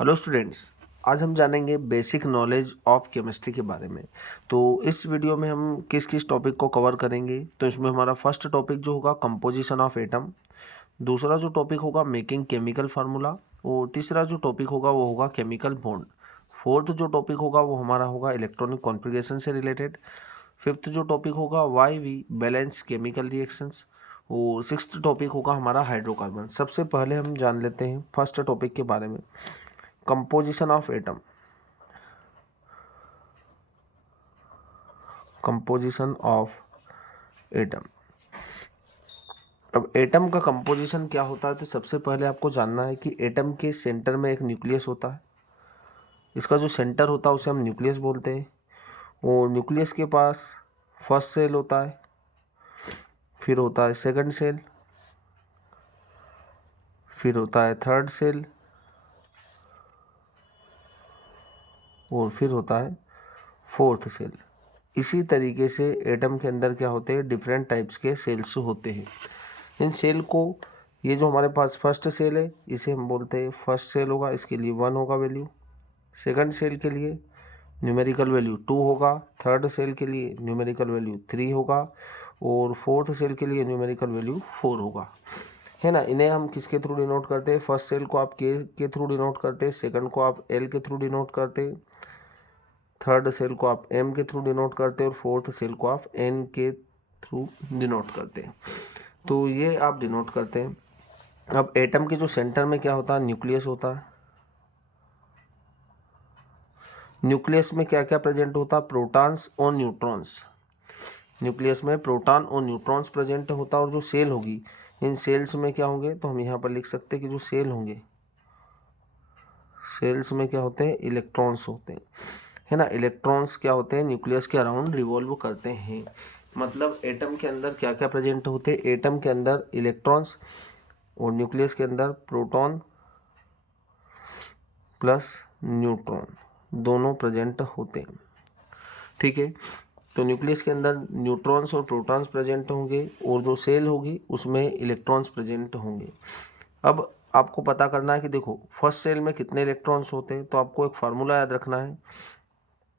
Hello students, आज हम जानेंगे बेसिक नॉलेज ऑफ केमिस्ट्री के बारे में। तो इस वीडियो में हम किस किस टॉपिक को कवर करेंगे। तो इसमें हमारा फर्स्ट टॉपिक जो होगा कंपोजिशन ऑफ एटम, दूसरा जो टॉपिक होगा मेकिंग केमिकल फार्मूला, और तीसरा जो टॉपिक होगा वो होगा केमिकल बॉन्ड। फोर्थ जो टॉपिक होगा वो हमारा होगा इलेक्ट्रॉनिक कॉन्फ़िगरेशन से रिलेटेड। फिफ्थ जो टॉपिक होगा why we balance chemical reactions, और सिक्स्थ टॉपिक होगा हमारा हाइड्रोकार्बन। सबसे पहले हम जान लेते हैं फर्स्ट टॉपिक के बारे में, composition of atom. Composition of atom. अब एटम का कंपोजिशन क्या होता है, तो सबसे पहले आपको जानना है कि एटम के सेंटर में एक न्यूक्लियस होता है। इसका जो सेंटर होता है उसे हम न्यूक्लियस बोलते हैं। और न्यूक्लियस के पास फर्स्ट सेल होता है, फिर होता है सेकंड सेल, फिर होता है थर्ड सेल, और फिर होता है फोर्थ सेल। इसी तरीके से एटम के अंदर क्या होते हैं, डिफरेंट टाइप्स के सेल्स होते हैं। इन सेल को, ये जो हमारे पास फर्स्ट सेल है इसे हम बोलते हैं फर्स्ट सेल होगा, इसके लिए 1 होगा वैल्यू। सेकंड सेल के लिए न्यूमेरिकल वैल्यू 2 होगा। थर्ड सेल के लिए न्यूमेरिकल वैल्यू 3 होगा, और फोर्थ सेल के लिए न्यूमेरिकल वैल्यू 4 होगा, है ना। इन्हें हम किसके थ्रू डिनोट करते हैं, फर्स्ट सेल को आप के थ्रू डिनोट करते हैं, सेकंड को आप एल के थ्रू डिनोट करते हैं, थर्ड सेल को आप एम के थ्रू डिनोट करते हैं, और फोर्थ सेल को आप एन के थ्रू डिनोट करते हैं। तो ये आप डिनोट करते हैं। अब एटम के जो सेंटर में क्या होता है, न्यूक्लियस होता है। न्यूक्लियस में क्या क्या प्रेजेंट होता है, प्रोटॉन्स और न्यूट्रॉन्स। न्यूक्लियस में प्रोटॉन और न्यूट्रॉन्स प्रेजेंट होता है। और जो सेल होगी, इन सेल्स में क्या होंगे, तो हम यहाँ पर लिख सकते हैं कि जो सेल होंगे, सेल्स में क्या होते हैं, इलेक्ट्रॉन्स होते हैं, है ना। इलेक्ट्रॉन्स क्या होते हैं, न्यूक्लियस के अराउंड रिवॉल्व करते हैं। मतलब एटम के अंदर क्या क्या प्रेजेंट होते हैं, एटम के अंदर इलेक्ट्रॉन्स, और न्यूक्लियस के अंदर प्रोटॉन प्लस न्यूट्रॉन दोनों प्रेजेंट होते हैं, ठीक है। तो न्यूक्लियस के अंदर न्यूट्रॉन्स और प्रोटॉन्स प्रेजेंट होंगे, और जो सेल होगी उसमें इलेक्ट्रॉन्स प्रेजेंट होंगे। अब आपको पता करना है कि देखो फर्स्ट सेल में कितने इलेक्ट्रॉन्स होते हैं, तो आपको एक फार्मूला याद रखना है,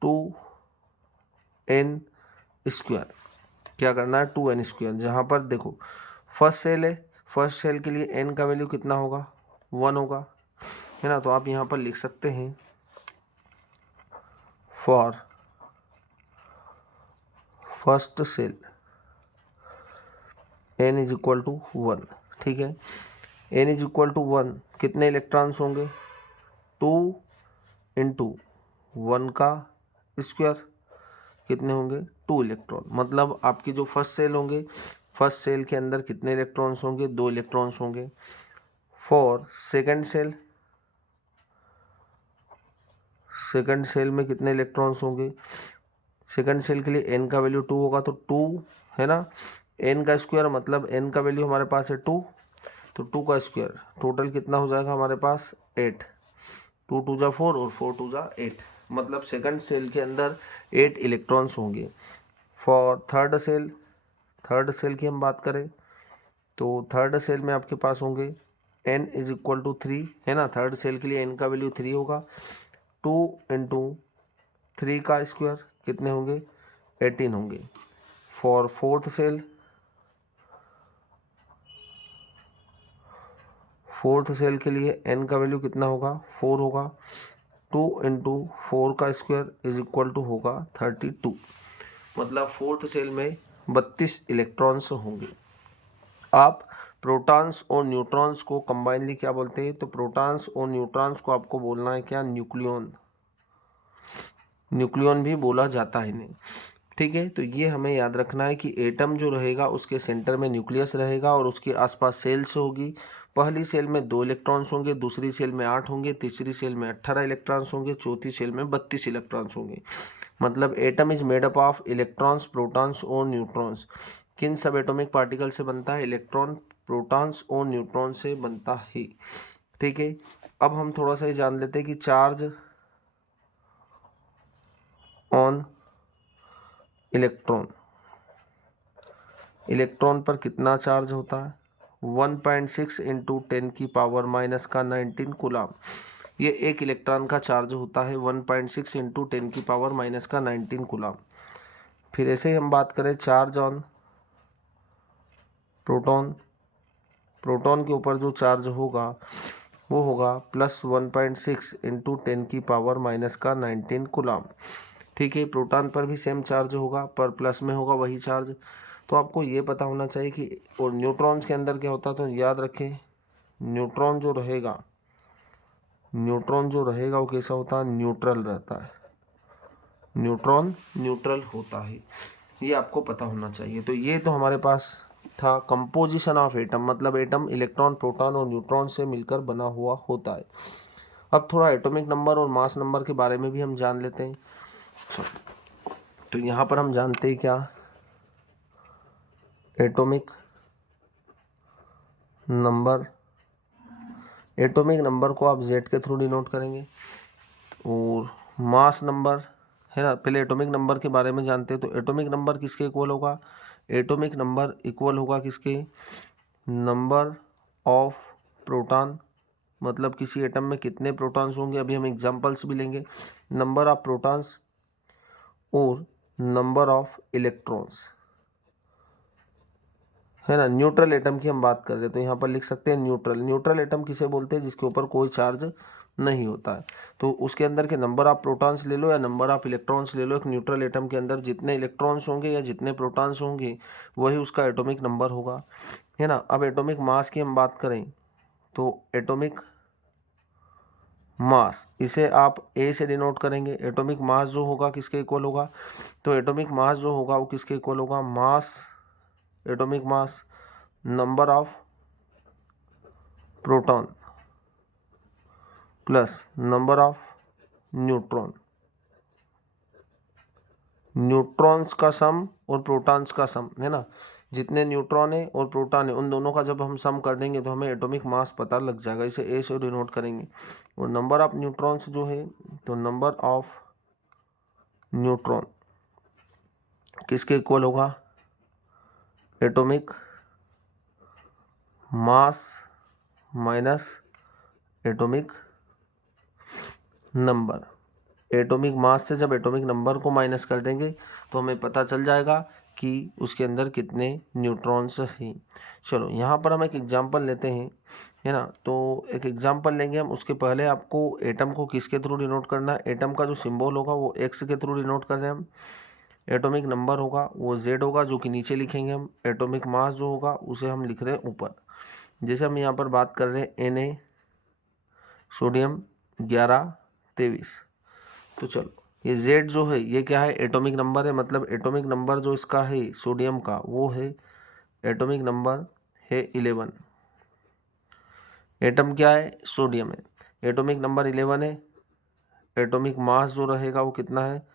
2n स्क्वायर। क्या करना है, 2n स्क्वायर। जहाँ पर देखो फर्स्ट सेल है, फर्स्ट सेल के लिए n का वैल्यू कितना होगा, 1 होगा, है ना। तो आप यहाँ पर लिख सकते हैं for first shell n is equal to 1, ठीक है। n इज इक्वल टू 1, कितने इलेक्ट्रॉन्स होंगे, 2 इंटू 1 का स्क्वायर, कितने होंगे, 2 इलेक्ट्रॉन। मतलब आपकी जो फर्स्ट सेल होंगे, फर्स्ट सेल के अंदर कितने इलेक्ट्रॉन्स होंगे, 2 इलेक्ट्रॉन्स होंगे। For second shell, second shell में कितने इलेक्ट्रॉन्स होंगे, सेकंड सेल के लिए n का वैल्यू 2 होगा, तो 2, है ना। n का स्क्वायर मतलब n का वैल्यू हमारे पास है 2, तो 2 का स्क्वायर, टोटल कितना हो जाएगा हमारे पास 8। 2 2 जा 4 और 4 2 जा 8, मतलब सेकंड सेल के अंदर 8 इलेक्ट्रॉन्स होंगे। For third shell, third shell की हम बात करें तो थर्ड सेल में आपके पास होंगे n इज इक्वल टू 3, है ना। थर्ड सेल के लिए n का वैल्यू 3 होगा, 2 इंटू 3 का स्क्वायर कितने होंगे, 18 होंगे। For fourth cell, fourth cell के लिए n का वैल्यू कितना होगा, 4 होगा, 2 इंटू 4 का स्क्वायर इज इक्वल टू होगा 32। मतलब फोर्थ सेल में 32 इलेक्ट्रॉन्स होंगे। आप प्रोटॉन्स और न्यूट्रॉन्स को कंबाइनली क्या बोलते हैं, तो प्रोटॉन्स और न्यूट्रॉन्स को आपको बोलना है क्या, न्यूक्लियन। न्यूक्लियन भी बोला जाता है इन्हें, ठीक है। तो ये हमें याद रखना है कि एटम जो रहेगा उसके सेंटर में न्यूक्लियस रहेगा, और उसके आसपास सेल्स होगी। पहली सेल में 2 इलेक्ट्रॉन्स होंगे, दूसरी सेल में 8 होंगे, तीसरी सेल में 18 इलेक्ट्रॉन्स होंगे, चौथी सेल में 32 इलेक्ट्रॉन्स होंगे। मतलब atom is made up of electrons, protons और न्यूट्रॉन्स। किन सब एटॉमिक पार्टिकल से बनता है, इलेक्ट्रॉन, प्रोटॉन्स और न्यूट्रॉन से बनता है, ठीक है। अब हम थोड़ा सा ये जान लेते हैं कि चार्ज ऑन इलेक्ट्रॉन, इलेक्ट्रॉन पर कितना चार्ज होता है, 1.6 इंटू 10 की पावर माइनस का 19 कूलम। ये एक इलेक्ट्रॉन का चार्ज होता है 1.6 इंटू 10⁻⁻⁻⁰ कूलम। फिर ऐसे ही हम बात करें चार्ज ऑन प्रोटॉन, प्रोटॉन के ऊपर जो चार्ज होगा वो होगा +1.6 इंटू 10⁻⁻⁻⁰ कूलम। ठीक है, प्रोटॉन पर भी सेम चार्ज होगा पर प्लस में होगा वही चार्ज। तो आपको ये पता होना चाहिए कि और न्यूट्रॉन्स के अंदर क्या होता है, तो याद रखें न्यूट्रॉन जो रहेगा वो कैसा होता है, न्यूट्रल रहता है। न्यूट्रॉन न्यूट्रल होता है, ये आपको पता होना चाहिए। तो ये तो हमारे पास था कंपोजिशन ऑफ एटम, मतलब एटम इलेक्ट्रॉन, प्रोटॉन और न्यूट्रॉन से मिलकर बना हुआ होता है। अब थोड़ा एटॉमिक नंबर और मास नंबर के बारे में भी हम जान लेते हैं। तो यहाँ पर हम जानते हैं क्या, एटॉमिक नंबर, एटॉमिक नंबर को आप Z के थ्रू डिनोट करेंगे, और मास नंबर है ना। पहले एटॉमिक नंबर के बारे में जानते हैं। तो एटॉमिक नंबर किसके इक्वल होगा, एटॉमिक नंबर इक्वल होगा किसके, नंबर ऑफ प्रोटॉन, मतलब किसी एटम में कितने प्रोटॉन्स होंगे। अभी हम एग्जांपल्स भी लेंगे, नंबर ऑफ प्रोटॉन्स और नंबर ऑफ इलेक्ट्रॉन्स, है ना। न्यूट्रल एटम की हम बात कर रहे हैं, तो यहाँ पर लिख सकते हैं न्यूट्रल। न्यूट्रल एटम किसे बोलते हैं, जिसके ऊपर कोई चार्ज नहीं होता है। तो उसके अंदर के नंबर ऑफ प्रोटॉन्स ले लो या नंबर ऑफ इलेक्ट्रॉन्स ले लो, एक न्यूट्रल एटम के अंदर जितने इलेक्ट्रॉन्स होंगे या जितने प्रोटॉन्स होंगे वही उसका एटॉमिक नंबर होगा, है ना। अब एटॉमिक मास की हम बात करें, तो एटॉमिक मास, इसे आप ए से डिनोट करेंगे। एटॉमिक मास जो होगा किसके इक्वल होगा, तो एटॉमिक मास जो होगा वो किसके इक्वल होगा, mass, atomic mass number of proton plus number of neutron, neutrons का सम और प्रोटॉन्स का सम, है ना। जितने न्यूट्रॉन है और प्रोटॉन है उन दोनों का जब हम सम कर देंगे तो हमें एटॉमिक मास पता लग जाएगा। इसे ए से डिनोट करेंगे। और नंबर ऑफ न्यूट्रॉन्स जो है, तो नंबर ऑफ न्यूट्रॉन किसके इक्वल होगा, atomic mass minus atomic number. Atomic mass से जब एटॉमिक नंबर को माइनस कर देंगे तो हमें पता चल जाएगा कि उसके अंदर कितने न्यूट्रॉन्स हैं। चलो यहाँ पर हम एक एग्जांपल लेते हैं, है ना। तो एक एग्जांपल लेंगे हम, उसके पहले आपको एटम को किसके थ्रू डिनोट करना है, एटम का जो सिंबल होगा वो एक्स के थ्रू डिनोट कर रहे हैं हम। एटॉमिक नंबर होगा वो Z होगा, जो कि नीचे लिखेंगे हम। एटॉमिक मास जो होगा उसे हम लिख रहे हैं ऊपर। जैसे हम यहाँ पर बात कर रहे हैं Na सोडियम 1123। तो चलो ये Z जो है ये क्या है, एटॉमिक नंबर है, मतलब एटॉमिक नंबर जो इसका है सोडियम का वो है, एटॉमिक नंबर है 11। एटम क्या है, सोडियम है, एटॉमिक नंबर 11 है। एटॉमिक मास जो रहेगा वो कितना है,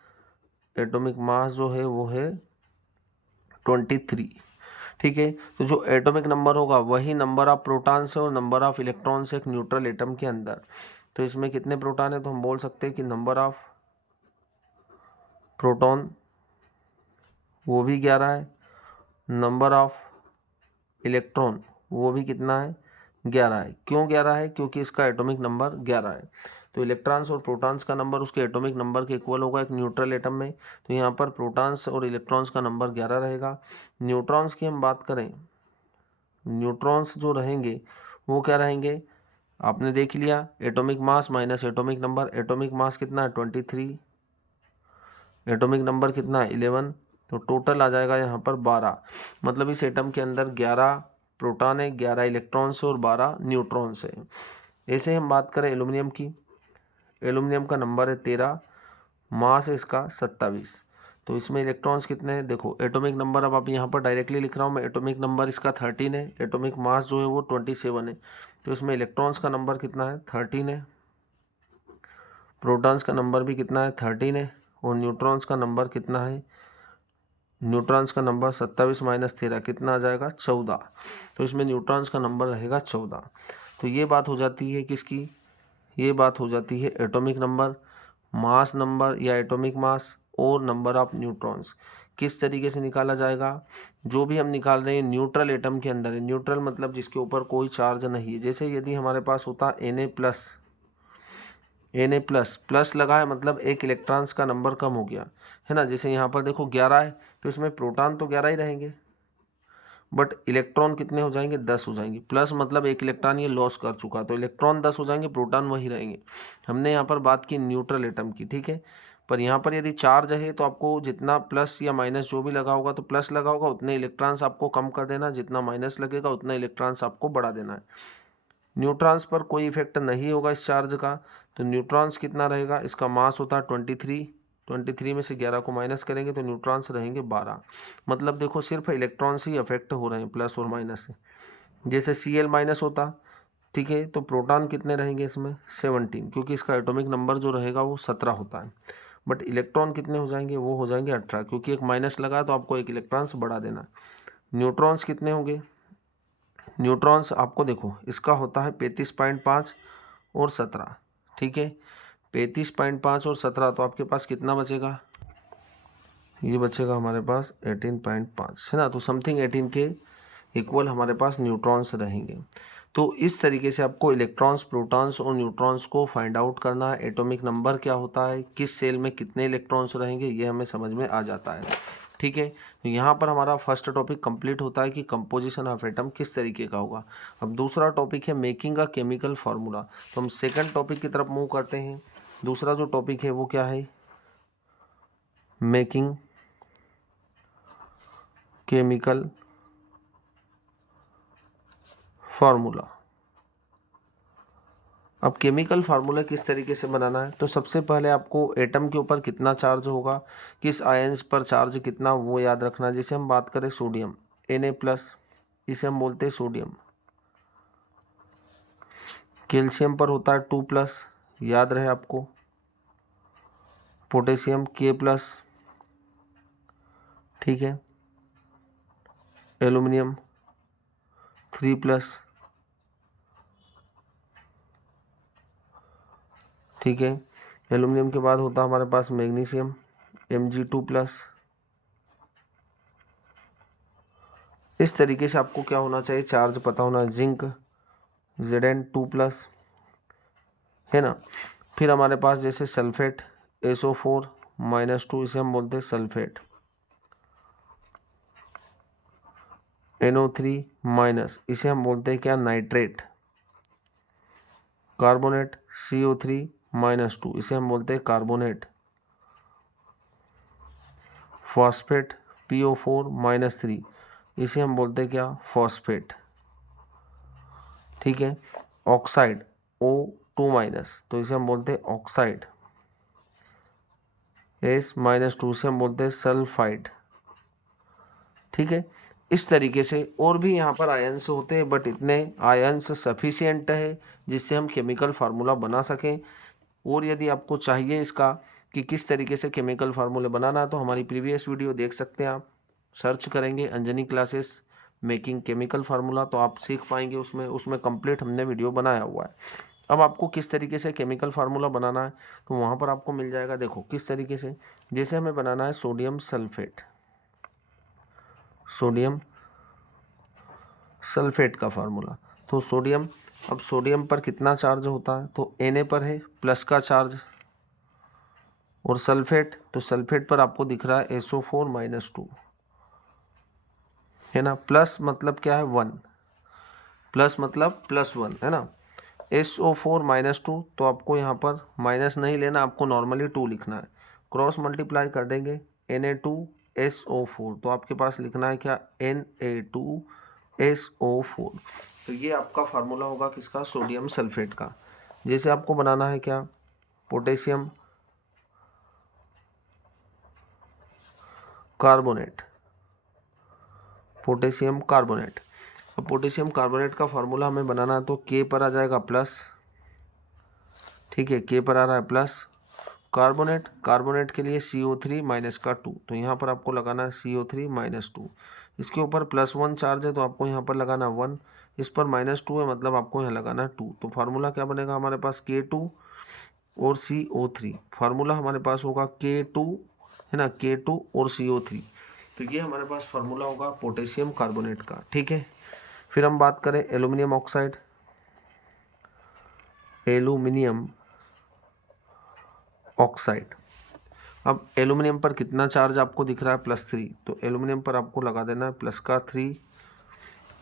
एटॉमिक मास जो है वो है 23। ठीक है, तो जो एटॉमिक नंबर होगा वही नंबर ऑफ प्रोटॉन्स है और नंबर ऑफ इलेक्ट्रॉन्स एक न्यूट्रल एटम के अंदर। तो इसमें कितने प्रोटॉन है, तो हम बोल सकते हैं कि नंबर ऑफ प्रोटॉन वो भी 11 है, नंबर ऑफ इलेक्ट्रॉन वो भी कितना है, 11 है। क्यों 11 है, क्योंकि इसका एटॉमिक नंबर 11 है। तो इलेक्ट्रॉन्स और प्रोटॉन्स का नंबर उसके एटॉमिक नंबर के इक्वल होगा एक न्यूट्रल एटम में। तो यहाँ पर प्रोटॉन्स और इलेक्ट्रॉन्स का नंबर 11 रहेगा। न्यूट्रॉन्स की हम बात करें, न्यूट्रॉन्स जो रहेंगे वो क्या रहेंगे, आपने देख लिया, atomic mass minus atomic number. Atomic mass कितना है 23, एटॉमिक नंबर कितना है 11, तो टोटल आ जाएगा यहाँ पर 12। मतलब इस एटम के अंदर 11 प्रोटॉन है, 11 इलेक्ट्रॉन्स और 12 न्यूट्रॉन्स है। ऐसे हम बात करें एल्यूमिनियम की, एल्यूमिनियम का नंबर है 13, मास है इसका 27। तो इसमें इलेक्ट्रॉन्स कितने हैं, देखो एटॉमिक नंबर अब आप यहाँ पर डायरेक्टली लिख रहा हूँ मैं, एटॉमिक नंबर इसका 13 है, एटॉमिक मास जो है वो 27 है। तो इसमें इलेक्ट्रॉन्स का नंबर कितना है 13 है, प्रोटॉन्स का नंबर भी कितना है 13 है, और न्यूट्रॉन्स का नंबर कितना है, न्यूट्रॉन्स का नंबर 27 माइनस 13 कितना आ जाएगा 14। तो इसमें न्यूट्रॉन्स का नंबर रहेगा 14। तो ये बात हो जाती है किसकी, ये बात हो जाती है एटॉमिक नंबर, मास नंबर या एटॉमिक मास और नंबर ऑफ न्यूट्रॉन्स। किस तरीके से निकाला जाएगा, जो भी हम निकाल रहे हैं न्यूट्रल एटम के अंदर है। न्यूट्रल मतलब जिसके ऊपर कोई चार्ज नहीं है। जैसे यदि हमारे पास होता Na plus, Na plus, plus लगा है मतलब एक इलेक्ट्रॉन्स का नंबर कम हो गया है ना। जैसे यहाँ पर देखो 11 है तो इसमें प्रोटॉन तो 11 ही रहेंगे, बट इलेक्ट्रॉन कितने हो जाएंगे, 10 हो जाएंगे। प्लस मतलब एक इलेक्ट्रॉन ये लॉस कर चुका, तो इलेक्ट्रॉन 10 हो जाएंगे, प्रोटॉन वही रहेंगे। हमने यहाँ पर बात की न्यूट्रल एटम की, ठीक है। पर यहाँ पर यदि चार्ज है तो आपको जितना प्लस या माइनस जो भी लगा होगा, तो प्लस लगा होगा उतने इलेक्ट्रॉन्स आपको कम कर देना, जितना माइनस लगेगा उतना इलेक्ट्रॉन्स आपको बढ़ा देना है। न्यूट्रॉन्स पर कोई इफेक्ट नहीं होगा इस चार्ज का, तो न्यूट्रॉन्स कितना रहेगा, इसका मास होता है 23 में से 11 को माइनस करेंगे तो न्यूट्रॉन्स रहेंगे 12। मतलब देखो सिर्फ इलेक्ट्रॉन्स ही अफेक्ट हो रहे हैं प्लस और माइनस से। जैसे Cl माइनस होता, ठीक है, तो प्रोटॉन कितने रहेंगे इसमें 17, क्योंकि इसका एटॉमिक नंबर जो रहेगा वो 17 होता है। बट इलेक्ट्रॉन कितने हो जाएंगे, वो हो जाएंगे 18, क्योंकि एक माइनस लगा तो आपको एक इलेक्ट्रॉन्स बढ़ा देना। न्यूट्रॉन्स कितने होंगे, न्यूट्रॉन्स आपको देखो इसका होता है 35.5 और 17, ठीक है। 35.5 और 17, तो आपके पास कितना बचेगा, ये बचेगा हमारे पास 18.5 है ना। तो समथिंग 18 के इक्वल हमारे पास न्यूट्रॉन्स रहेंगे। तो इस तरीके से आपको इलेक्ट्रॉन्स, प्रोटॉन्स और न्यूट्रॉन्स को फाइंड आउट करना है। एटॉमिक नंबर क्या होता है, किस सेल में कितने इलेक्ट्रॉन्स रहेंगे, ये हमें समझ में आ जाता है, ठीक है। तो यहाँ पर हमारा फर्स्ट टॉपिक कंप्लीट होता है कि कंपोजिशन ऑफ एटम किस तरीके का होगा। अब दूसरा टॉपिक है मेकिंग अ केमिकल फार्मूला। तो हम सेकंड टॉपिक की तरफ मूव करते हैं। दूसरा जो टॉपिक है वो क्या है, मेकिंग केमिकल फार्मूला। अब केमिकल फार्मूला किस तरीके से बनाना है, तो सबसे पहले आपको एटम के ऊपर कितना चार्ज होगा, किस आयंस पर चार्ज कितना, वो याद रखना। जैसे हम बात करें सोडियम Na प्लस, इसे हम बोलते हैं सोडियम। कैल्शियम पर होता है 2 प्लस, याद रहे आपको। पोटेशियम K प्लस, ठीक है। एल्यूमिनियम 3 प्लस, ठीक है। एल्यूमिनियम के बाद होता है हमारे पास मैग्नीशियम Mg2 प्लस। इस तरीके से आपको क्या होना चाहिए, चार्ज पता होना। जिंक Zn2 प्लस, है ना। फिर हमारे पास जैसे सल्फेट SO4-2, इसे हम बोलते हैं सल्फेट। NO3-, इसे हम बोलते हैं क्या, नाइट्रेट। कार्बोनेट CO3-2, इसे हम बोलते हैं कार्बोनेट। फॉस्फेट PO4-3, इसे हम बोलते हैं क्या, फॉस्फेट, ठीक है। ऑक्साइड O2-, तो इसे हम बोलते हैं ऑक्साइड। S-2, से हम बोलते हैं सल्फाइड, ठीक है। इस तरीके से और भी यहाँ पर आयंस होते हैं, बट इतने आयंस सफिशिएंट है जिससे हम केमिकल फार्मूला बना सकें। और यदि आपको चाहिए इसका कि किस तरीके से केमिकल फार्मूले बनाना है, तो हमारी प्रीवियस वीडियो देख सकते हैं आप। सर्च करेंगे Anjani classes making chemical formula, तो आप सीख पाएंगे उसमें कंप्लीट हमने वीडियो बनाया हुआ है। अब आपको किस तरीके से केमिकल फार्मूला बनाना है, तो वहाँ पर आपको मिल जाएगा। देखो किस तरीके से, जैसे हमें बनाना है सोडियम सल्फेट, सोडियम सल्फेट का फार्मूला। तो सोडियम, अब सोडियम पर कितना चार्ज होता है, तो Na पर है प्लस का चार्ज। और सल्फेट, तो सल्फेट पर आपको दिख रहा है SO4-2, है ना। प्लस मतलब क्या है, 1, प्लस मतलब +1, है ना। SO4-2, तो आपको यहाँ पर माइनस नहीं लेना, आपको नॉर्मली 2 लिखना है। क्रॉस मल्टीप्लाई कर देंगे Na2SO4, तो आपके पास लिखना है क्या, Na2SO4। तो ये आपका फार्मूला होगा किसका, सोडियम सल्फेट का। जैसे आपको बनाना है क्या, पोटेशियम कार्बोनेट, पोटेशियम कार्बोनेट। अब पोटेशियम कार्बोनेट का फार्मूला हमें बनाना है, तो K पर आ जाएगा प्लस, ठीक है। K पर आ रहा है प्लस। कार्बोनेट, कार्बोनेट के लिए CO3-2, तो यहाँ पर आपको लगाना है CO3-2। इसके ऊपर +1 चार्ज है तो आपको यहाँ पर लगाना 1, इस पर -2 है मतलब आपको यहाँ लगाना 2। तो फार्मूला क्या बनेगा हमारे पास, K2 और CO3। फार्मूला हमारे पास होगा K2, है ना, K2 और CO3। तो ये हमारे पास फार्मूला होगा पोटेशियम कार्बोनेट का, ठीक है। फिर हम बात करें एल्यूमिनियम ऑक्साइड, एल्यूमिनियम ऑक्साइड। अब एल्यूमिनियम पर कितना चार्ज आपको दिख रहा है, +3, तो एल्यूमिनियम पर आपको लगा देना है +3।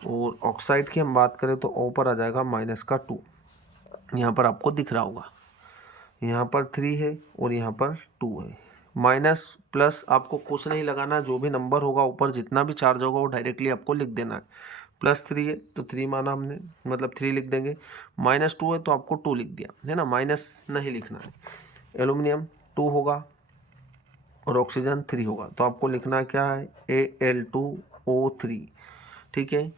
और ऑक्साइड की हम बात करें तो O पर आ जाएगा -2। यहाँ पर आपको दिख रहा होगा, यहाँ पर 3 है और यहाँ पर 2 है। माइनस प्लस आपको कुछ नहीं लगाना, जो भी नंबर होगा ऊपर जितना भी चार्ज होगा वो डायरेक्टली आपको लिख देना है। +3 है तो 3 माना हमने, मतलब 3 लिख देंगे। -2 है तो आपको 2 लिख दिया है ना, माइनस नहीं लिखना है। एल्यूमिनियम 2 होगा और ऑक्सीजन 3 होगा, तो आपको लिखना क्या है, Al2O3। ठीक है,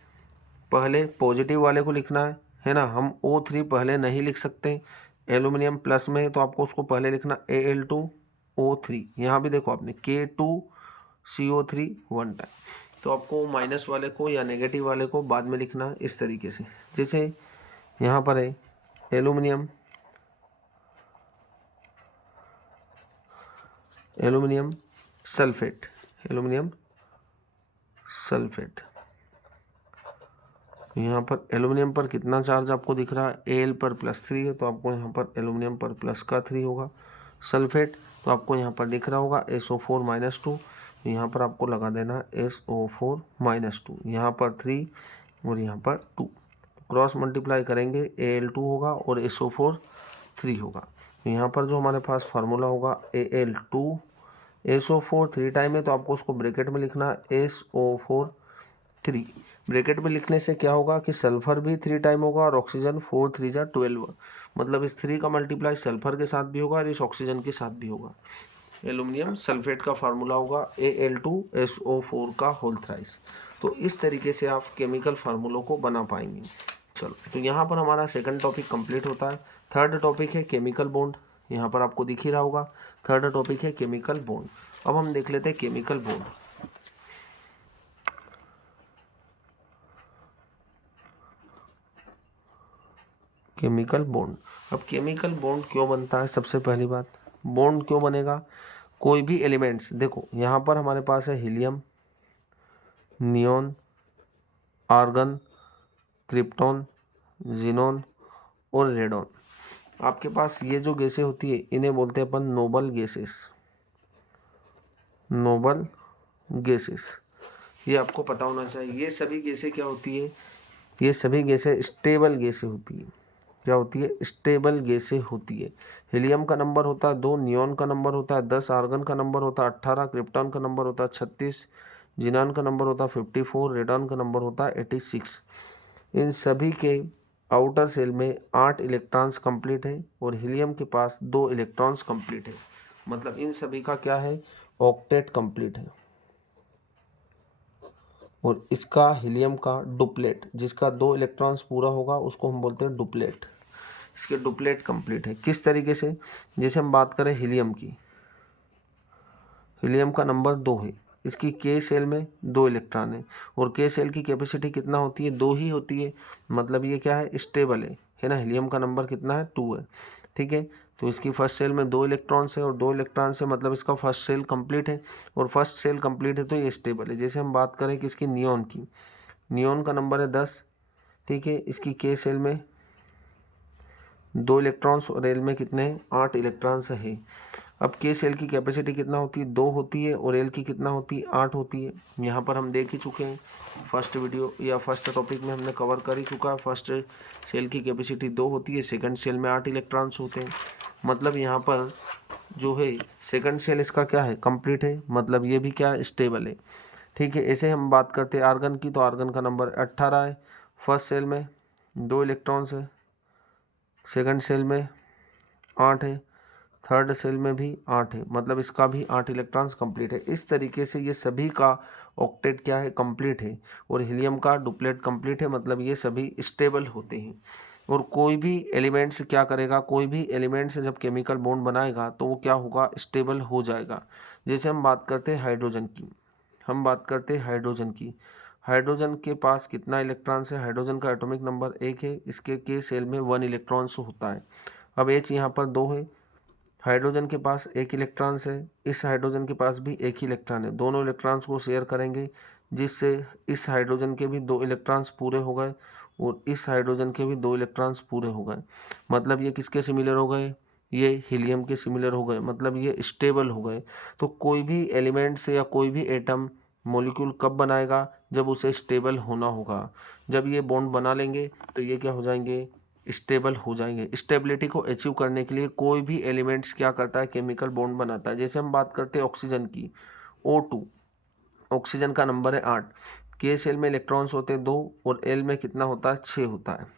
पहले पॉजिटिव वाले को लिखना है ना। हम O3 पहले नहीं लिख सकते, एल्यूमिनियम प्लस में है तो आपको उसको पहले लिखना Al2O3। यहाँ भी देखो आपने K2CO3 1 टाइम, तो आपको माइनस वाले को या नेगेटिव वाले को बाद में लिखना इस तरीके से। जैसे यहाँ पर है एल्यूमिनियम सल्फेट, एल्यूमिनियम सल्फेट। यहाँ पर एल्यूमिनियम पर कितना चार्ज आपको दिख रहा है, Al पर +3 है तो आपको यहाँ पर एल्यूमिनियम पर +3 होगा। सल्फेट तो आपको यहाँ पर दिख रहा होगा SO4 -2, यहाँ पर आपको लगा देना SO4 -2, यहाँ पर 3 और यहाँ पर 2। क्रॉस मल्टीप्लाई करेंगे Al2 होगा और SO4 3 होगा। यहाँ पर जो हमारे पास फार्मूला होगा Al2, SO4 3 टाइम है तो आपको उसको ब्रैकेट में लिखना SO4 3। ब्रैकेट में लिखने से क्या होगा कि सल्फर भी 3 टाइम होगा और ऑक्सीजन 4 3 जा 12, मतलब इस 3 का मल्टीप्लाई सल्फर के साथ भी होगा और इस ऑक्सीजन के साथ भी होगा। एल्यूमिनियम सल्फेट का फार्मूला होगा Al2SO4 का होल थ्राइस। तो इस तरीके से आप केमिकल फार्मूलों को बना पाएंगे। चलो, तो यहाँ पर हमारा सेकंड टॉपिक कंप्लीट होता है। थर्ड टॉपिक है केमिकल बॉन्ड, यहाँ पर आपको दिख ही रहा होगा। थर्ड टॉपिक है केमिकल बॉन्ड। अब हम देख लेते हैं केमिकल बॉन्ड। केमिकल बॉन्ड, अब केमिकल बॉन्ड क्यों बनता है, सबसे पहली बात बॉन्ड क्यों बनेगा। कोई भी एलिमेंट्स, देखो यहाँ पर हमारे पास है helium, neon, argon, krypton, xenon और रेडॉन। आपके पास ये जो गैसें होती है इन्हें बोलते हैं अपन नोबल गैसेस। नोबल गैसेस ये आपको पता होना चाहिए। ये सभी गैसें क्या होती है, ये सभी गैसें स्टेबल गैसें होती है। क्या होती है, स्टेबल गैसें होती है। हीलियम का नंबर होता है 2, नियॉन का नंबर होता है 10, आर्गन का नंबर होता है 18, क्रिप्टॉन का नंबर होता है 36, जीनॉन का नंबर होता है 54, रेडॉन का नंबर होता है 86। इन सभी के आउटर सेल में 8 इलेक्ट्रॉन्स कंप्लीट है और हीलियम के पास 2 इलेक्ट्रॉन्स कंप्लीट है, मतलब इन सभी का क्या है, ऑक्टेट कंप्लीट है। और इसका हीलियम का डुप्लेट, जिसका 2 इलेक्ट्रॉन्स पूरा होगा उसको हम बोलते हैं डुप्लेट। इसके डुप्लेट कंप्लीट है। किस तरीके से, जैसे हम बात करें हीलियम की, हीलियम का नंबर 2 है, इसकी के सेल में 2 इलेक्ट्रॉन है और के सेल की कैपेसिटी कितना होती है, 2 ही होती है, मतलब ये क्या है, स्टेबल है ना। हीलियम का नंबर कितना है, 2 है। ठीक है, तो इसकी फर्स्ट सेल में 2 इलेक्ट्रॉन्स है और 2 इलेक्ट्रॉन से मतलब इसका फर्स्ट सेल कंप्लीट है और फर्स्ट सेल कंप्लीट है तो ये स्टेबल है। जैसे हम बात करें कि इसकी नियॉन की, नियॉन का नंबर है 10। ठीक है, इसकी के सेल में 2 इलेक्ट्रॉन्स और एल में कितने, 8 इलेक्ट्रॉन्स है। अब के सेल की कैपेसिटी कितना होती है, 2 होती है और एल की कितना होती है, 8 होती है। यहाँ पर हम देख ही चुके हैं, फर्स्ट वीडियो या फर्स्ट टॉपिक में हमने कवर कर ही चुका है। फर्स्ट सेल की कैपेसिटी 2 होती है, सेकंड सेल में 8 इलेक्ट्रॉन्स होते हैं, मतलब यहाँ पर जो है सेकंड सेल इसका क्या है, कंप्लीट है, मतलब ये भी क्या स्टेबल है। ठीक है, ऐसे हम बात करते हैं आर्गन की, तो आर्गन का नंबर 18 है। फर्स्ट सेल में 2 इलेक्ट्रॉन्स है, सेकंड सेल में 8 है, थर्ड सेल में भी 8 है, मतलब इसका भी 8 इलेक्ट्रॉन्स कंप्लीट है। इस तरीके से ये सभी का ऑक्टेट क्या है, कंप्लीट है और हीलियम का डुप्लेट कंप्लीट है, मतलब ये सभी स्टेबल होते हैं। और कोई भी एलिमेंट्स क्या करेगा, कोई भी एलिमेंट्स जब केमिकल बॉन्ड बनाएगा तो वो क्या होगा, स्टेबल हो जाएगा। जैसे हम बात करते हैं हाइड्रोजन की, हम बात करते हैं हाइड्रोजन की, हाइड्रोजन के पास कितना इलेक्ट्रॉन्स है, हाइड्रोजन का एटॉमिक नंबर 1 है, इसके के सेल में 1 इलेक्ट्रॉन्स होता है। अब H यहाँ पर 2 है, हाइड्रोजन के पास 1 इलेक्ट्रॉन्स है, इस हाइड्रोजन के पास भी 1 ही इलेक्ट्रॉन है, दोनों इलेक्ट्रॉन्स को शेयर करेंगे, जिससे इस हाइड्रोजन के भी 2 इलेक्ट्रॉन्स पूरे हो गए और इस हाइड्रोजन के भी 2 इलेक्ट्रॉन्स पूरे हो गए, मतलब ये किसके सिमिलर हो गए, ये हीलियम के सिमिलर हो गए, मतलब ये स्टेबल हो गए। तो कोई भी एलिमेंट से या कोई भी एटम मॉलिक्यूल कब बनाएगा, जब उसे स्टेबल होना होगा। जब ये बॉन्ड बना लेंगे तो ये क्या हो जाएंगे, स्टेबल हो जाएंगे। स्टेबिलिटी को अचीव करने के लिए कोई भी एलिमेंट्स क्या करता है, केमिकल बॉन्ड बनाता है। जैसे हम बात करते हैं ऑक्सीजन की, O2, ऑक्सीजन का नंबर है 8, के सेल में इलेक्ट्रॉन्स होते हैं 2 और एल में कितना होता है, 6 होता है।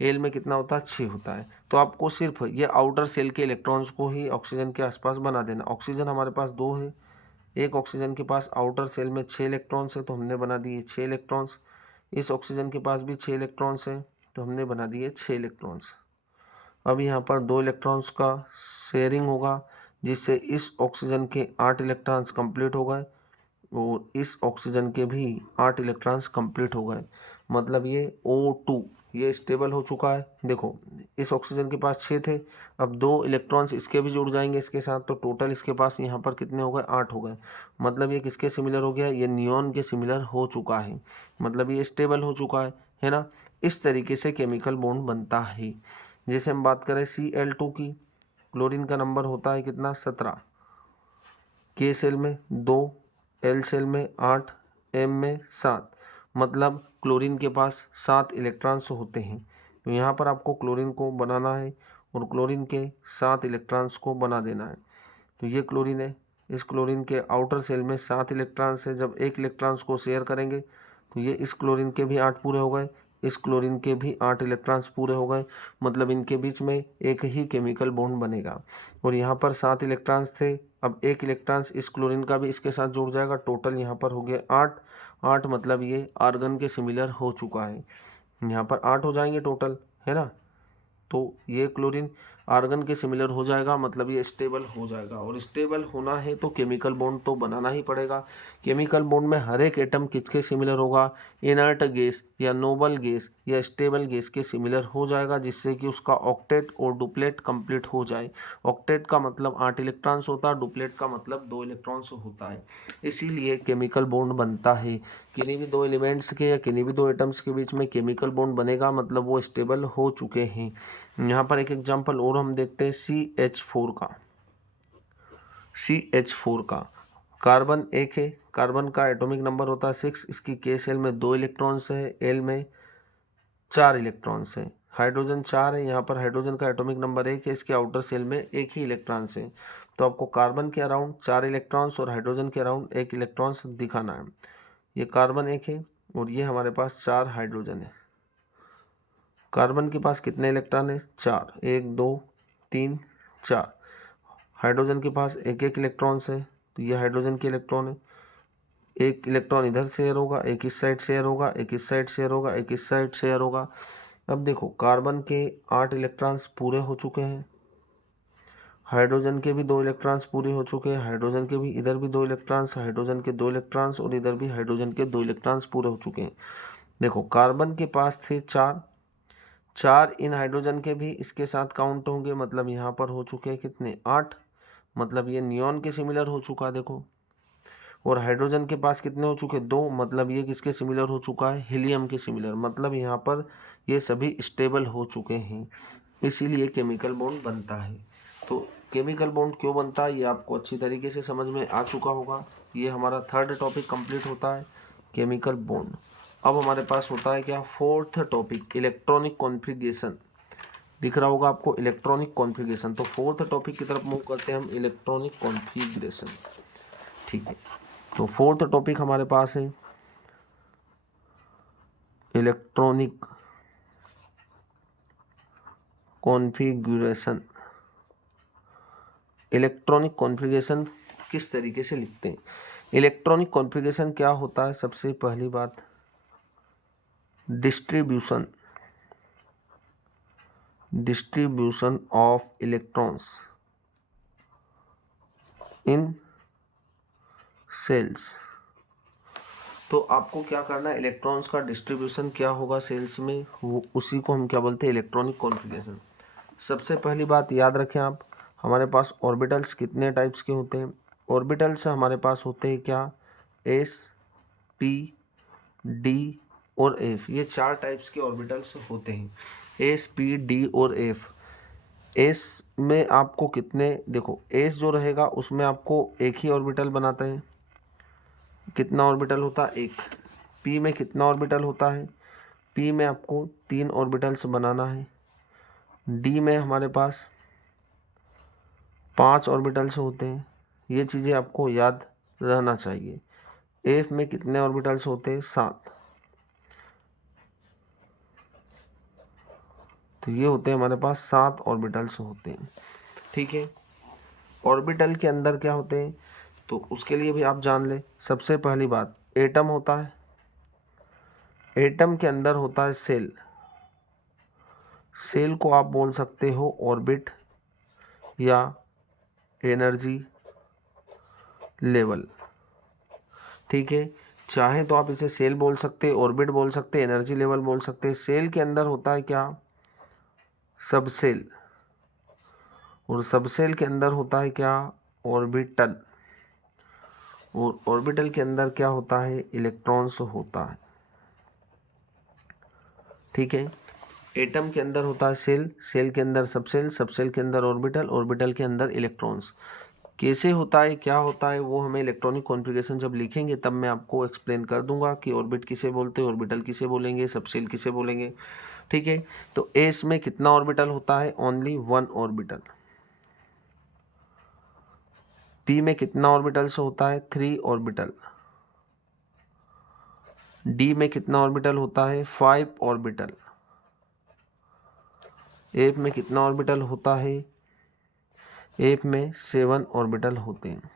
एल में कितना होता है, 6 होता है। तो आपको सिर्फ ये आउटर सेल के इलेक्ट्रॉन्स को ही ऑक्सीजन के आसपास बना देना। ऑक्सीजन हमारे पास 2 है, एक ऑक्सीजन के पास आउटर सेल में 6 इलेक्ट्रॉन्स है तो हमने बना दिए 6 इलेक्ट्रॉन्स। इस ऑक्सीजन के पास भी 6 इलेक्ट्रॉन्स है तो हमने बना दिए 6 इलेक्ट्रॉन्स। अब यहाँ पर 2 इलेक्ट्रॉन्स का शेयरिंग होगा, जिससे इस ऑक्सीजन के 8 इलेक्ट्रॉन्स कंप्लीट हो गए और इस ऑक्सीजन के भी 8 इलेक्ट्रॉन्स कंप्लीट हो गए। मतलब ये O2 ये स्टेबल हो चुका है। देखो इस ऑक्सीजन के पास 6 थे, अब 2 इलेक्ट्रॉन्स इसके भी जुड़ जाएंगे इसके साथ, तो टोटल इसके पास यहाँ पर कितने हो गए, 8 हो गए। मतलब ये किसके सिमिलर हो गया, ये नियॉन के सिमिलर हो चुका है, मतलब ये स्टेबल हो चुका है ना। इस तरीके से केमिकल बॉन्ड बनता है। जैसे हम बात करें Cl2 की, क्लोरीन का नंबर होता है कितना, 17, के सेल में 2, एल सेल में 8, एम में 7, मतलब क्लोरीन के पास 7 इलेक्ट्रॉन्स होते हैं। तो यहाँ पर आपको क्लोरीन को बनाना है और क्लोरीन के 7 इलेक्ट्रॉन्स को बना देना है। तो ये क्लोरीन है, इस क्लोरीन के आउटर सेल में 7 इलेक्ट्रॉन्स है। जब एक इलेक्ट्रॉन्स को शेयर करेंगे तो ये इस क्लोरीन के भी 8 पूरे हो गए, इस क्लोरीन के भी 8 इलेक्ट्रॉन्स पूरे हो गए, मतलब इनके बीच में एक ही केमिकल बॉन्ड बनेगा। और यहाँ पर 7 इलेक्ट्रॉन्स थे, अब एक इलेक्ट्रॉन्स इस क्लोरीन का भी इसके साथ जुड़ जाएगा, टोटल यहाँ पर हो गया 8, मतलब ये आर्गन के सिमिलर हो चुका है। यहाँ पर 8 हो जाएंगे टोटल, है ना। तो ये क्लोरीन आर्गन के सिमिलर हो जाएगा, मतलब ये स्टेबल हो जाएगा। और स्टेबल होना है तो केमिकल बॉन्ड तो बनाना ही पड़ेगा। केमिकल बॉन्ड में हर एक एटम किसके सिमिलर होगा, इनर्ट गैस या नोबल गैस या स्टेबल गैस के सिमिलर हो जाएगा, जिससे कि उसका ऑक्टेट और डुप्लेट कंप्लीट हो जाए। ऑक्टेट का मतलब 8 इलेक्ट्रॉन्स होता है, डुप्लेट का मतलब 2 इलेक्ट्रॉन्स होता है। इसीलिए केमिकल बॉन्ड बनता है। किन्हीं भी 2 एलिमेंट्स के या किन्हीं भी 2 एटम्स के बीच में केमिकल बॉन्ड बनेगा, मतलब वो स्टेबल हो चुके हैं। यहाँ पर एक एग्जांपल और हम देखते हैं CH4 का। CH4 का कार्बन 1 है, कार्बन का एटॉमिक नंबर होता है 6, इसकी के सेल में 2 इलेक्ट्रॉन्स है, एल में 4 इलेक्ट्रॉन्स है। हाइड्रोजन 4 है, यहाँ पर हाइड्रोजन का एटॉमिक नंबर 1 है, इसके आउटर सेल में 1 ही इलेक्ट्रॉन्स है। तो आपको कार्बन के अराउंड 4 इलेक्ट्रॉन्स और हाइड्रोजन के अराउंड 1 इलेक्ट्रॉन्स दिखाना है। ये कार्बन 1 है और ये हमारे पास 4 हाइड्रोजन है। कार्बन के पास कितने इलेक्ट्रॉन है, 4, 1 2 3 4। हाइड्रोजन के पास एक एक इलेक्ट्रॉन्स है, तो ये हाइड्रोजन के इलेक्ट्रॉन है। एक इलेक्ट्रॉन इधर शेयर होगा, एक इस साइड शेयर होगा, एक इस साइड शेयर होगा, एक इस साइड शेयर होगा। अब देखो कार्बन के 8 इलेक्ट्रॉन्स पूरे हो चुके हैं, हाइड्रोजन के भी 2 इलेक्ट्रॉन्स पूरे हो चुके हैं, हाइड्रोजन के भी इधर भी 2 इलेक्ट्रॉन्स, हाइड्रोजन के 2 इलेक्ट्रॉन्स और इधर भी हाइड्रोजन के 2 इलेक्ट्रॉन्स पूरे हो चुके हैं। देखो कार्बन के पास थे 4 इन हाइड्रोजन के भी इसके साथ काउंट होंगे, मतलब यहाँ पर हो चुके हैं कितने, 8, मतलब ये नियॉन के सिमिलर हो चुका देखो। और हाइड्रोजन के पास कितने हो चुके, 2, मतलब ये किसके सिमिलर हो चुका है, हीलियम के सिमिलर, मतलब यहाँ पर ये सभी स्टेबल हो चुके हैं। इसीलिए केमिकल बॉन्ड बनता है। तो केमिकल बॉन्ड क्यों बनता है ये आपको अच्छी तरीके से समझ में आ चुका होगा। ये हमारा 3rd टॉपिक कंप्लीट होता है, केमिकल बॉन्ड। अब हमारे पास होता है क्या, 4th टॉपिक, इलेक्ट्रॉनिक कॉन्फ़िगरेशन। दिख रहा होगा आपको इलेक्ट्रॉनिक कॉन्फ़िगरेशन। तो 4th टॉपिक की तरफ मूव करते हैं हम, इलेक्ट्रॉनिक कॉन्फ़िगरेशन। ठीक है, तो 4th टॉपिक हमारे पास है इलेक्ट्रॉनिक कॉन्फ़िगरेशन। इलेक्ट्रॉनिक कॉन्फ़िगरेशन किस तरीके से लिखते हैं, इलेक्ट्रॉनिक कॉन्फ़िगरेशन क्या होता है। सबसे पहली बात, distribution of electrons in cells. तो आपको क्या करना है, इलेक्ट्रॉन्स का डिस्ट्रीब्यूशन क्या होगा सेल्स में, वो उसी को हम क्या बोलते हैं, इलेक्ट्रॉनिक कॉन्फ़िगरेशन। सबसे पहली बात याद रखें आप, हमारे पास ऑर्बिटल्स कितने टाइप्स के होते हैं। ऑर्बिटल्स हमारे पास होते हैं क्या, S, P, D और F। ये 4 टाइप्स के ऑर्बिटल्स होते हैं, S, P, D और F। एस में आपको कितने, देखो एस जो रहेगा उसमें आपको एक ही ऑर्बिटल बनाते हैं, कितना ऑर्बिटल होता है, एक। पी में कितना ऑर्बिटल होता है, पी में आपको 3 ऑर्बिटल्स बनाना है। डी में हमारे पास 5 ऑर्बिटल्स होते हैं, ये चीज़ें आपको याद रहना चाहिए। एफ में कितने ऑर्बिटल्स होते हैं, 7। तो ये होते हैं हमारे पास 7 ऑर्बिटल्स होते हैं, ठीक है। ऑर्बिटल के अंदर क्या होते हैं, तो उसके लिए भी आप जान ले। सबसे पहली बात, एटम होता है, एटम के अंदर होता है सेल। सेल को आप बोल सकते हो ऑर्बिट या एनर्जी लेवल, ठीक है। चाहे तो आप इसे सेल बोल सकते, ऑर्बिट बोल सकते, एनर्जी लेवल बोल सकते। सेल के अंदर होता है क्या, सबसेल, और सबसेल के अंदर होता है क्या, ऑर्बिटल, और ऑर्बिटल के अंदर क्या होता है, इलेक्ट्रॉन्स होता है, ठीक है। एटम के अंदर होता है सेल, सेल के अंदर सबसेल, सबसेल के अंदर ऑर्बिटल, ऑर्बिटल के अंदर इलेक्ट्रॉन्स। कैसे होता है, क्या होता है, वो हमें इलेक्ट्रॉनिक कॉन्फ़िगरेशन जब लिखेंगे तब मैं आपको एक्सप्लेन कर दूंगा कि ऑर्बिट किसे बोलते हैं, ऑर्बिटल किसे बोलेंगे, सबसेल किसे बोलेंगे, ठीक है। तो एस में कितना ऑर्बिटल होता है, ओनली 1 ऑर्बिटल। पी में कितना ऑर्बिटल्स होता है, 3 ऑर्बिटल। डी में कितना ऑर्बिटल होता है, 5 ऑर्बिटल। एफ में कितना ऑर्बिटल होता है, एफ में 7 ऑर्बिटल होते हैं।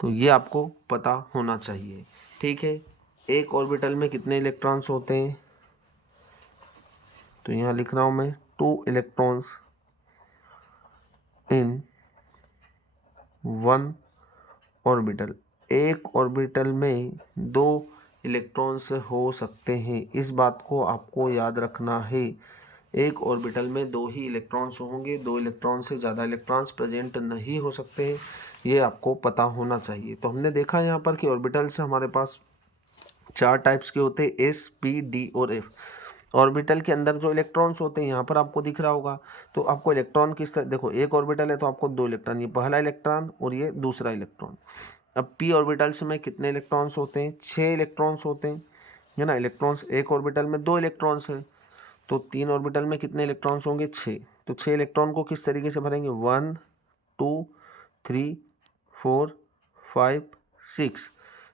तो ये आपको पता होना चाहिए, ठीक है। एक ऑर्बिटल में कितने इलेक्ट्रॉन्स होते हैं, तो यहाँ लिख रहा हूँ मैं 2 इलेक्ट्रॉन्स इन 1 ऑर्बिटल। एक ऑर्बिटल में 2 इलेक्ट्रॉन्स हो सकते हैं, इस बात को आपको याद रखना है। एक ऑर्बिटल में 2 ही इलेक्ट्रॉन्स होंगे, 2 इलेक्ट्रॉन से ज़्यादा इलेक्ट्रॉन्स प्रेजेंट नहीं हो सकते हैं, ये आपको पता होना चाहिए। तो हमने देखा यहाँ पर कि ऑर्बिटल्स हमारे पास 4 टाइप्स के होते हैं, एस, पी, डी और एफ। ऑर्बिटल के अंदर जो इलेक्ट्रॉन्स होते हैं यहाँ पर आपको दिख रहा होगा, तो आपको इलेक्ट्रॉन किस तरह, देखो एक ऑर्बिटल है तो आपको 2 इलेक्ट्रॉन, ये पहला इलेक्ट्रॉन और ये दूसरा इलेक्ट्रॉन। अब पी ऑर्बिटल्स में कितने इलेक्ट्रॉन्स होते हैं, 6 इलेक्ट्रॉन्स होते हैं, है ना। इलेक्ट्रॉन्स एक ऑर्बिटल में 2 इलेक्ट्रॉन्स है, तो 3 ऑर्बिटल में कितने इलेक्ट्रॉन्स होंगे, 6। तो 6 इलेक्ट्रॉन को किस तरीके से भरेंगे, 1 2 3 4 5 6,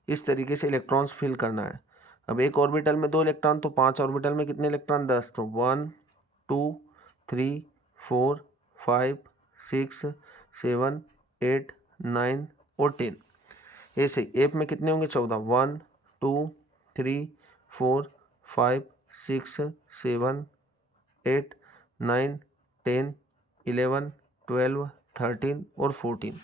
इस तरीके से इलेक्ट्रॉन्स फिल करना है। अब एक ऑर्बिटल में 2 इलेक्ट्रॉन, तो 5 ऑर्बिटल में कितने इलेक्ट्रॉन, 10। तो 1 2 3 4 5 6 7 8 9 और 10। ऐसे एफ में कितने होंगे, 14। 1 2 3 4 5 6 7 8 9 10 11 12 13 और 14।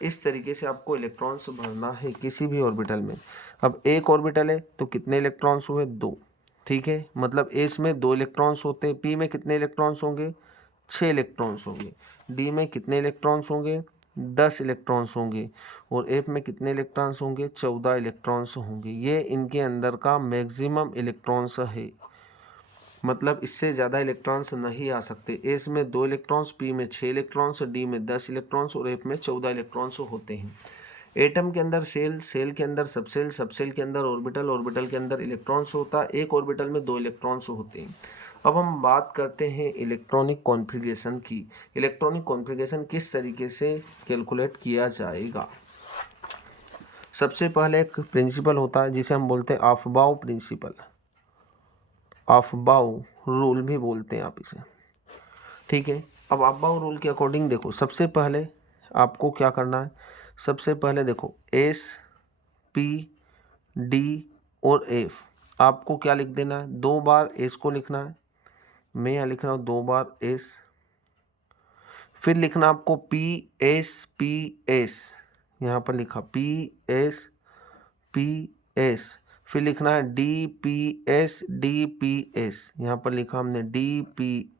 इस तरीके से आपको इलेक्ट्रॉन्स भरना है किसी भी ऑर्बिटल में। अब एक ऑर्बिटल है तो कितने इलेक्ट्रॉन्स हुए, 2, ठीक है। मतलब एस में 2 इलेक्ट्रॉन्स होते हैं, पी में कितने इलेक्ट्रॉन्स होंगे, 6 इलेक्ट्रॉन्स होंगे। डी में कितने इलेक्ट्रॉन्स होंगे, 10 इलेक्ट्रॉन्स होंगे। और एफ में कितने इलेक्ट्रॉन्स होंगे, 14 इलेक्ट्रॉन्स होंगे। ये इनके अंदर का मैक्सिमम इलेक्ट्रॉन्स है, मतलब इससे ज़्यादा इलेक्ट्रॉन्स नहीं आ सकते। एस में 2 इलेक्ट्रॉन्स, पी में 6 इलेक्ट्रॉन्स, डी में 10 इलेक्ट्रॉन्स और एफ में 14 इलेक्ट्रॉन्स होते हैं। एटम के अंदर सेल, सेल के अंदर सबसेल, सबसेल के अंदर ऑर्बिटल, ऑर्बिटल के अंदर इलेक्ट्रॉन्स होता है। एक ऑर्बिटल में 2 इलेक्ट्रॉन्स होते हैं। अब हम बात करते हैं इलेक्ट्रॉनिक कॉन्फ़िगरेशन की। इलेक्ट्रॉनिक कॉन्फ़िगरेशन किस तरीके से कैलकुलेट किया जाएगा। सबसे पहले एक प्रिंसिपल होता है जिसे हम बोलते हैं अफबाउ प्रिंसिपल, अफबाउ रूल भी बोलते हैं आप इसे, ठीक है। अब अफबाउ रूल के अकॉर्डिंग देखो, सबसे पहले आपको क्या करना है, सबसे पहले देखो एस, पी, डी और एफ, आपको क्या लिख देना है, 2 बार एस को लिखना है। मैं यहाँ लिख रहा हूँ 2 बार एस, फिर लिखना आपको पी एस, यहाँ पर लिखा पी एस, फिर लिखना है डी पी एस, यहाँ पर लिखा हमने डी पी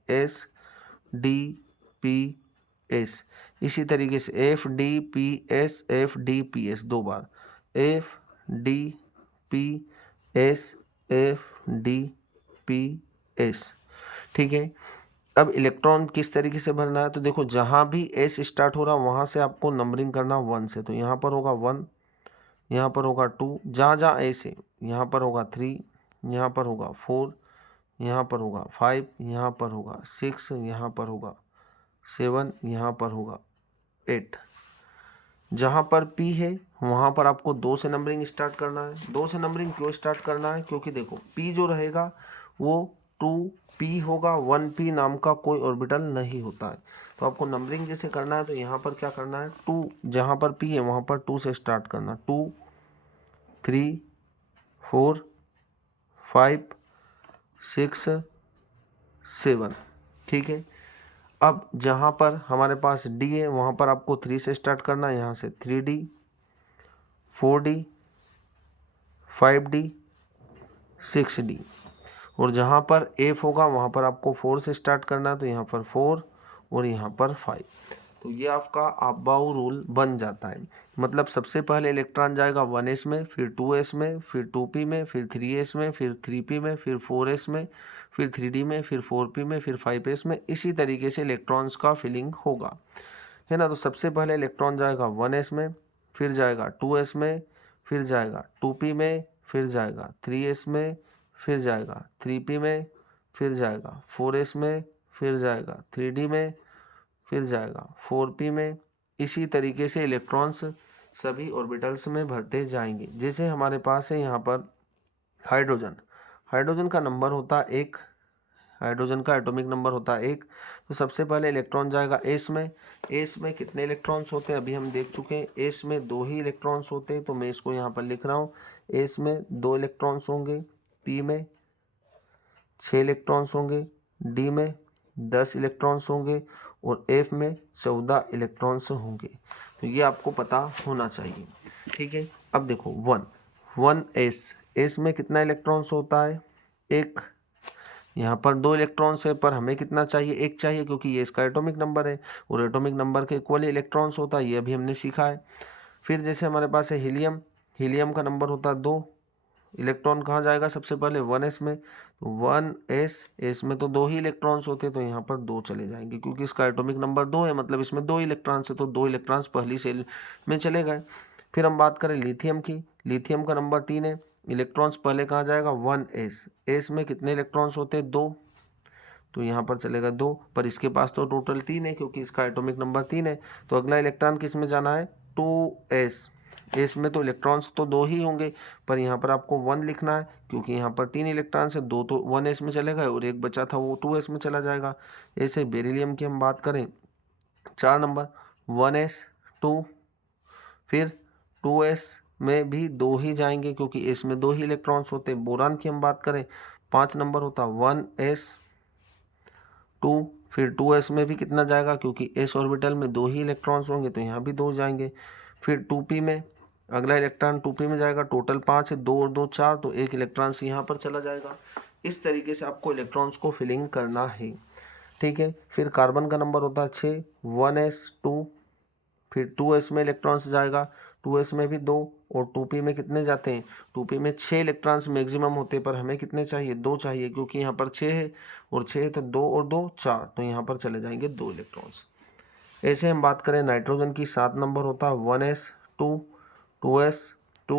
एस। इसी तरीके से एफ डी पी एस 2 बार, एफ डी पी एस, ठीक है। अब इलेक्ट्रॉन किस तरीके से भरना है, तो देखो जहाँ भी एस स्टार्ट हो रहा है वहाँ से आपको नंबरिंग करना 1 से। तो यहाँ पर होगा 1, यहाँ पर होगा 2, जहाँ जहाँ एस है यहाँ पर होगा 3, यहाँ पर होगा 4, यहाँ पर होगा 5, यहाँ पर होगा 6, यहाँ पर होगा 7, यहाँ पर होगा 8। जहाँ पर P है वहाँ पर आपको 2 से नंबरिंग स्टार्ट करना है। 2 से नंबरिंग क्यों स्टार्ट करना है, क्योंकि देखो P जो रहेगा वो 2P होगा, 1P नाम का कोई ऑर्बिटल नहीं होता है। तो आपको नंबरिंग जैसे करना है तो यहाँ पर क्या करना है, 2 जहाँ पर P है वहाँ पर 2 से स्टार्ट करना, 2, 3, 4, 5, 6, 7। ठीक है। अब जहाँ पर हमारे पास D है वहाँ पर आपको 3 से स्टार्ट करना है, यहाँ से 3D, 4D, 5D, 6D। और जहाँ पर F होगा वहाँ पर आपको 4 से स्टार्ट करना है, तो यहाँ पर 4 और यहाँ पर 5। तो ये आपका अबाउ रूल बन जाता है। मतलब सबसे पहले इलेक्ट्रॉन जाएगा 1s में, फिर 2s में, फिर 2p में, फिर 3s में, फिर 3p में, फिर 4s में, फिर 3d में, फिर 4p में, फिर 5s में। इसी तरीके से इलेक्ट्रॉन्स का फिलिंग होगा, है ना। तो सबसे पहले इलेक्ट्रॉन जाएगा 1s में, फिर जाएगा 2s में, फिर जाएगा 2p में, फिर जाएगा 3s में, फिर जाएगा 3p में, फिर जाएगा 4s में, फिर जाएगा 3d में, फिर जाएगा 4p में। इसी तरीके से इलेक्ट्रॉन्स सभी ऑर्बिटल्स में भरते जाएंगे। जैसे हमारे पास है यहाँ पर हाइड्रोजन, हाइड्रोजन का नंबर होता है 1, हाइड्रोजन का एटॉमिक नंबर होता है 1। तो सबसे पहले इलेक्ट्रॉन जाएगा एस में। एस में कितने इलेक्ट्रॉन्स होते हैं अभी हम देख चुके हैं, एस में 2 ही इलेक्ट्रॉन्स होते हैं। तो मैं इसको यहाँ पर लिख रहा हूँ, एस में 2 इलेक्ट्रॉन्स होंगे, पी में 6 इलेक्ट्रॉन्स होंगे, डी में 10 इलेक्ट्रॉन्स होंगे और एफ में 14 इलेक्ट्रॉन्स होंगे। तो ये आपको पता होना चाहिए। ठीक है। अब देखो 1 एस में कितना इलेक्ट्रॉन्स होता है, 1। यहाँ पर 2 इलेक्ट्रॉन्स है पर हमें कितना चाहिए, 1 चाहिए, क्योंकि ये इसका एटॉमिक नंबर है और एटॉमिक नंबर के इक्वली इलेक्ट्रॉन्स होता है, ये अभी हमने सीखा है। फिर जैसे हमारे पास है हीलियम, हीलियम का नंबर होता है 2। इलेक्ट्रॉन कहाँ जाएगा सबसे पहले 1s में, तो 1s में तो 2 ही इलेक्ट्रॉन्स होते हैं, तो यहाँ पर 2 चले जाएंगे, क्योंकि इसका एटॉमिक नंबर 2 है, मतलब इसमें 2 इलेक्ट्रॉन्स है, तो 2 इलेक्ट्रॉन्स पहली सेल में चले गए। फिर हम बात करें लिथियम की, लिथियम का नंबर 3 है, इलेक्ट्रॉन्स पहले कहाँ जाएगा 1s में कितने इलेक्ट्रॉन्स होते हैं 2, तो यहाँ पर चलेगा 2, पर इसके पास तो टोटल 3 है क्योंकि इसका एटॉमिक नंबर 3 है। तो अगला इलेक्ट्रॉन किस में जाना है 2s, एस में तो इलेक्ट्रॉन्स तो 2 ही होंगे, पर यहाँ पर आपको 1 लिखना है क्योंकि यहाँ पर 3 इलेक्ट्रॉन्स है, 2 तो 1s में चले गए और एक बचा था वो 2s में चला जाएगा। ऐसे बेरिलियम की हम बात करें 4 नंबर 1s 2, फिर 2s में भी 2 ही जाएंगे क्योंकि एस में 2 ही इलेक्ट्रॉन्स होते हैं। बोरान की हम बात करें 5 नंबर होता 1s 2, फिर 2s में भी कितना जाएगा क्योंकि s ऑर्बिटल में 2 ही इलेक्ट्रॉन्स होंगे, तो यहाँ भी 2 जाएंगे। फिर 2p में अगला इलेक्ट्रॉन 2p में जाएगा, टोटल 5 है, 2 और 2 4, तो एक इलेक्ट्रॉन से यहाँ पर चला जाएगा। इस तरीके से आपको इलेक्ट्रॉन्स को फिलिंग करना है। ठीक है। फिर कार्बन का नंबर होता है 6 1s 2, फिर 2s में इलेक्ट्रॉन्स जाएगा, 2s में भी 2 और 2p में कितने जाते हैं, 2p में 6 इलेक्ट्रॉन्स मैक्सिमम होते हैं, पर हमें कितने चाहिए 2 चाहिए, क्योंकि यहाँ पर 6 है और 6 है तो 2 और 2 4, तो यहाँ पर चले जाएंगे 2 इलेक्ट्रॉन्स। ऐसे हम बात करें नाइट्रोजन की 7 नंबर होता है 1s 2 2s 2,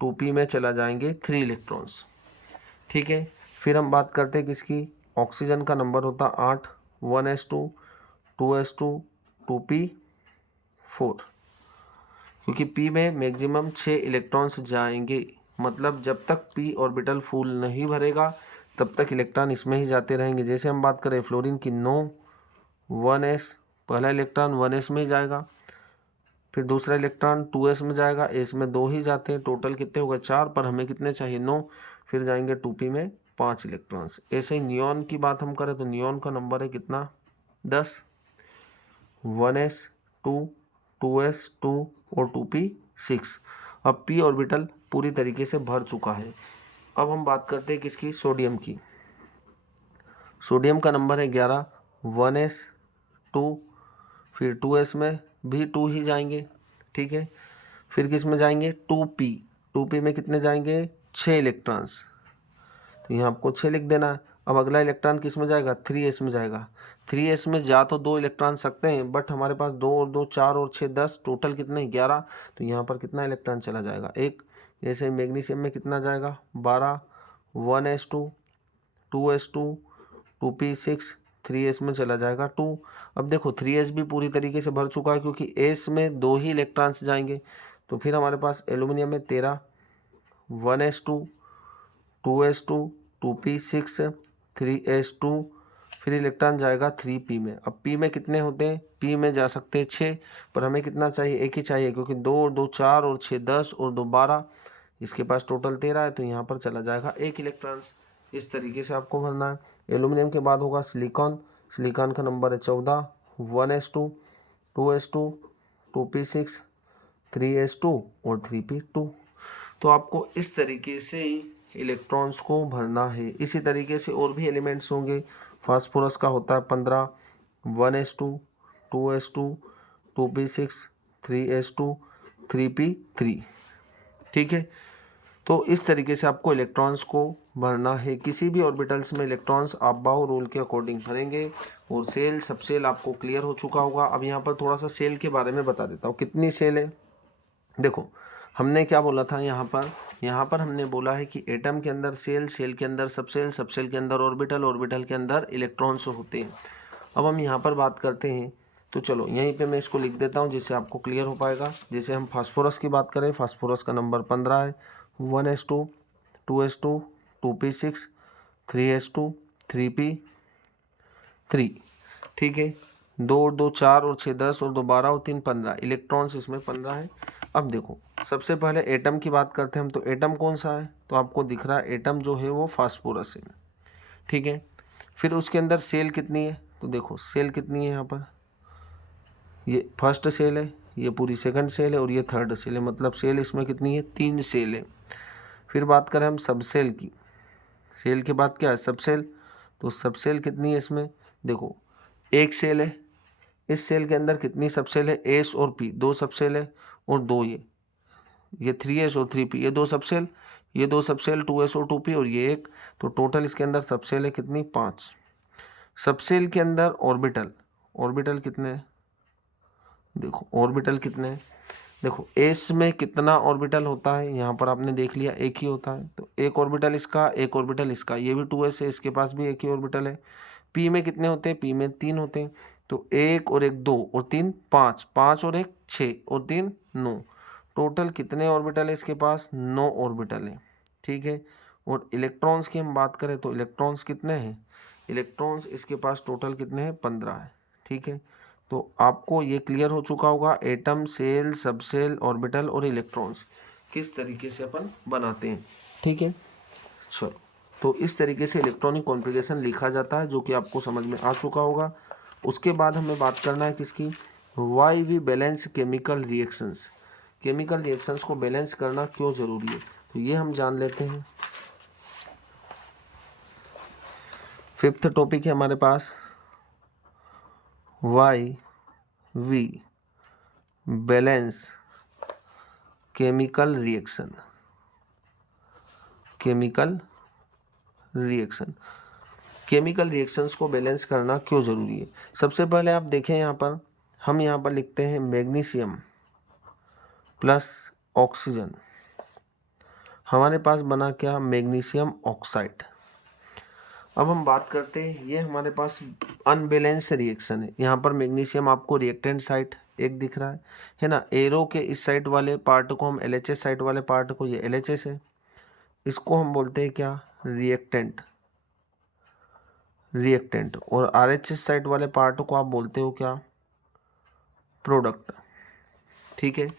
2p में चला जाएंगे 3 इलेक्ट्रॉन्स। ठीक है। फिर हम बात करते हैं किसकी, ऑक्सीजन का नंबर होता 8 1s2 2s2 2p 4, क्योंकि p में मैक्सिमम 6 इलेक्ट्रॉन्स जाएंगे। मतलब जब तक p ऑर्बिटल फुल नहीं भरेगा तब तक इलेक्ट्रॉन इसमें ही जाते रहेंगे। जैसे हम बात करें फ्लोरीन की 9 1s, पहला इलेक्ट्रॉन 1s में ही जाएगा, फिर दूसरा इलेक्ट्रॉन 2s में जाएगा, s में 2 ही जाते हैं, टोटल कितने हो गए 4, पर हमें कितने चाहिए 9, फिर जाएंगे 2p में 5 इलेक्ट्रॉन्स। ऐसे ही नियॉन की बात हम करें तो नियॉन का नंबर है कितना 10 1s 2 2s 2 और 2p 6। अब p ऑर्बिटल पूरी तरीके से भर चुका है। अब हम बात करते हैं किसकी, सोडियम की। सोडियम का नंबर है 11 1s 2, फिर 2s में भी 2 ही जाएंगे। ठीक है। फिर किस में जाएंगे 2p, 2p में कितने जाएंगे 6 इलेक्ट्रॉन्स, तो यहाँ आपको 6 लिख देना है। अब अगला इलेक्ट्रॉन किस में जाएगा 3s में जाएगा, 3s में जा तो 2 इलेक्ट्रॉन सकते हैं, बट हमारे पास 2 और 2 4 और 6 10, टोटल कितने 11। तो यहाँ पर कितना इलेक्ट्रॉन चला जाएगा, एक। जैसे मैग्नीशियम में कितना जाएगा 12, 1s2, 2s2, 2p6, 3s में चला जाएगा 2। अब देखो 3s भी पूरी तरीके से भर चुका है क्योंकि s में 2 ही इलेक्ट्रॉन्स जाएंगे। तो फिर हमारे पास एल्यूमिनियम में 13, 1s2, 2s2, 2p6, 3s2, फिर इलेक्ट्रॉन जाएगा 3p में। अब p में कितने होते हैं, p में जा सकते हैं 6, पर हमें कितना चाहिए, एक ही चाहिए क्योंकि 2 और 2 4 और 6 10 और 2 12, इसके पास टोटल 13 है, तो यहाँ पर चला जाएगा 1 इलेक्ट्रॉन। इस तरीके से आपको भरना है। एल्यूमिनियम के बाद होगा सिलिकॉन, सिलिकॉन का नंबर है 14, 1s2, 2s2, 2p6, 3s2 और 3p2। तो आपको इस तरीके से इलेक्ट्रॉन्स को भरना है। इसी तरीके से और भी एलिमेंट्स होंगे। फास्फोरस का होता है 15, 1s2, 2s2, 2p6, 3s2, 3p3। ठीक है, तो इस तरीके से आपको इलेक्ट्रॉन्स को भरना है। किसी भी ऑर्बिटल्स में इलेक्ट्रॉन्स आप बाउ रूल के अकॉर्डिंग भरेंगे। और सेल, सब सेल आपको क्लियर हो चुका होगा। अब यहाँ पर थोड़ा सा सेल के बारे में बता देता हूँ, कितनी सेल है। देखो हमने क्या बोला था, यहाँ पर हमने बोला है कि एटम के अंदर सेल, सेल के अंदर सबसेल, सबसेल के अंदर ऑर्बिटल, ऑर्बिटल के अंदर इलेक्ट्रॉन्स होते हैं। अब हम यहाँ पर बात करते हैं, तो चलो यहीं पे मैं इसको लिख देता हूँ जिससे आपको क्लियर हो पाएगा। जैसे हम फास्फोरस की बात करें, फास्फोरस का नंबर 15 है, 1s2, 2s2, 2p6, 3s2, 3p3। ठीक है, 2 और 2 4 और 6 10 और 2 12 और 3 15, इलेक्ट्रॉन्स इसमें 15 है। अब देखो सबसे पहले एटम की बात करते हैं हम, तो एटम कौन सा है, तो आपको दिख रहा है एटम जो है वो फास्फोरस है। ठीक है, फिर उसके अंदर सेल कितनी है, तो देखो सेल कितनी है, यहाँ पर ये फर्स्ट सेल है, ये पूरी सेकंड सेल है और ये थर्ड सेल है, मतलब सेल इसमें कितनी है, 3 सेल है। फिर बात करें हम सब सेल की, सेल के बाद क्या है, सब सेल। तो सब सेल कितनी है इसमें, देखो एक सेल है, इस सेल के अंदर कितनी सब सेल है, एस और पी, 2 सब सेल है, और 2 ये 3s और 3p, ये 2 सब सेल, ये 2 सब सेल 2s और 2p, और ये एक। तो टोटल इसके अंदर सब सेल है कितनी, 5। सब सेल के अंदर ऑर्बिटल, ऑर्बिटल कितने हैं, देखो ऑर्बिटल कितने हैं, देखो एस में कितना ऑर्बिटल होता है, यहाँ पर आपने देख लिया एक ही होता है, तो एक ऑर्बिटल इसका, एक ऑर्बिटल इसका, ये भी 2s है, इसके पास भी एक ही ऑर्बिटल है। पी में कितने होते हैं, पी में 3 होते हैं, तो 1 और 1 2 और 3 5, 5 और 1 6 और 3 9, टोटल कितने ऑर्बिटल है इसके पास, 9 ऑर्बिटल है। ठीक है, और इलेक्ट्रॉन्स की हम बात करें तो इलेक्ट्रॉन्स कितने हैं, इलेक्ट्रॉन्स इसके पास टोटल कितने हैं, 15 है। ठीक है, तो आपको ये क्लियर हो चुका होगा एटम, सेल, सबसेल, ऑर्बिटल और इलेक्ट्रॉन्स किस तरीके से अपन बनाते हैं। ठीक है, चलो तो इस तरीके से इलेक्ट्रॉनिक कॉन्फ़िगरेशन लिखा जाता है, जो कि आपको समझ में आ चुका होगा। उसके बाद हमें बात करना है किसकी, why we balance chemical reactions, chemical reactions को बैलेंस करना क्यों ज़रूरी है, तो ये हम जान लेते हैं। 5th टॉपिक है हमारे पास, why we balance chemical reaction, chemical reaction, chemical reactions को बैलेंस करना क्यों ज़रूरी है। सबसे पहले आप देखें यहाँ पर, हम यहाँ पर लिखते हैं मैग्नीशियम प्लस ऑक्सीजन, हमारे पास बना क्या, मैग्नीशियम ऑक्साइड। अब हम बात करते हैं, ये हमारे पास अनबैलेंस रिएक्शन है। यहाँ पर मैग्नीशियम आपको रिएक्टेंट साइड एक दिख रहा है ना, एरो के इस साइड वाले पार्ट को हम LHS साइड वाले पार्ट को, ये LHS है, इसको हम बोलते हैं क्या, रिएक्टेंट, रिएक्टेंट। और RHS साइड वाले पार्ट को आप बोलते हो क्या, प्रोडक्ट। ठीक है,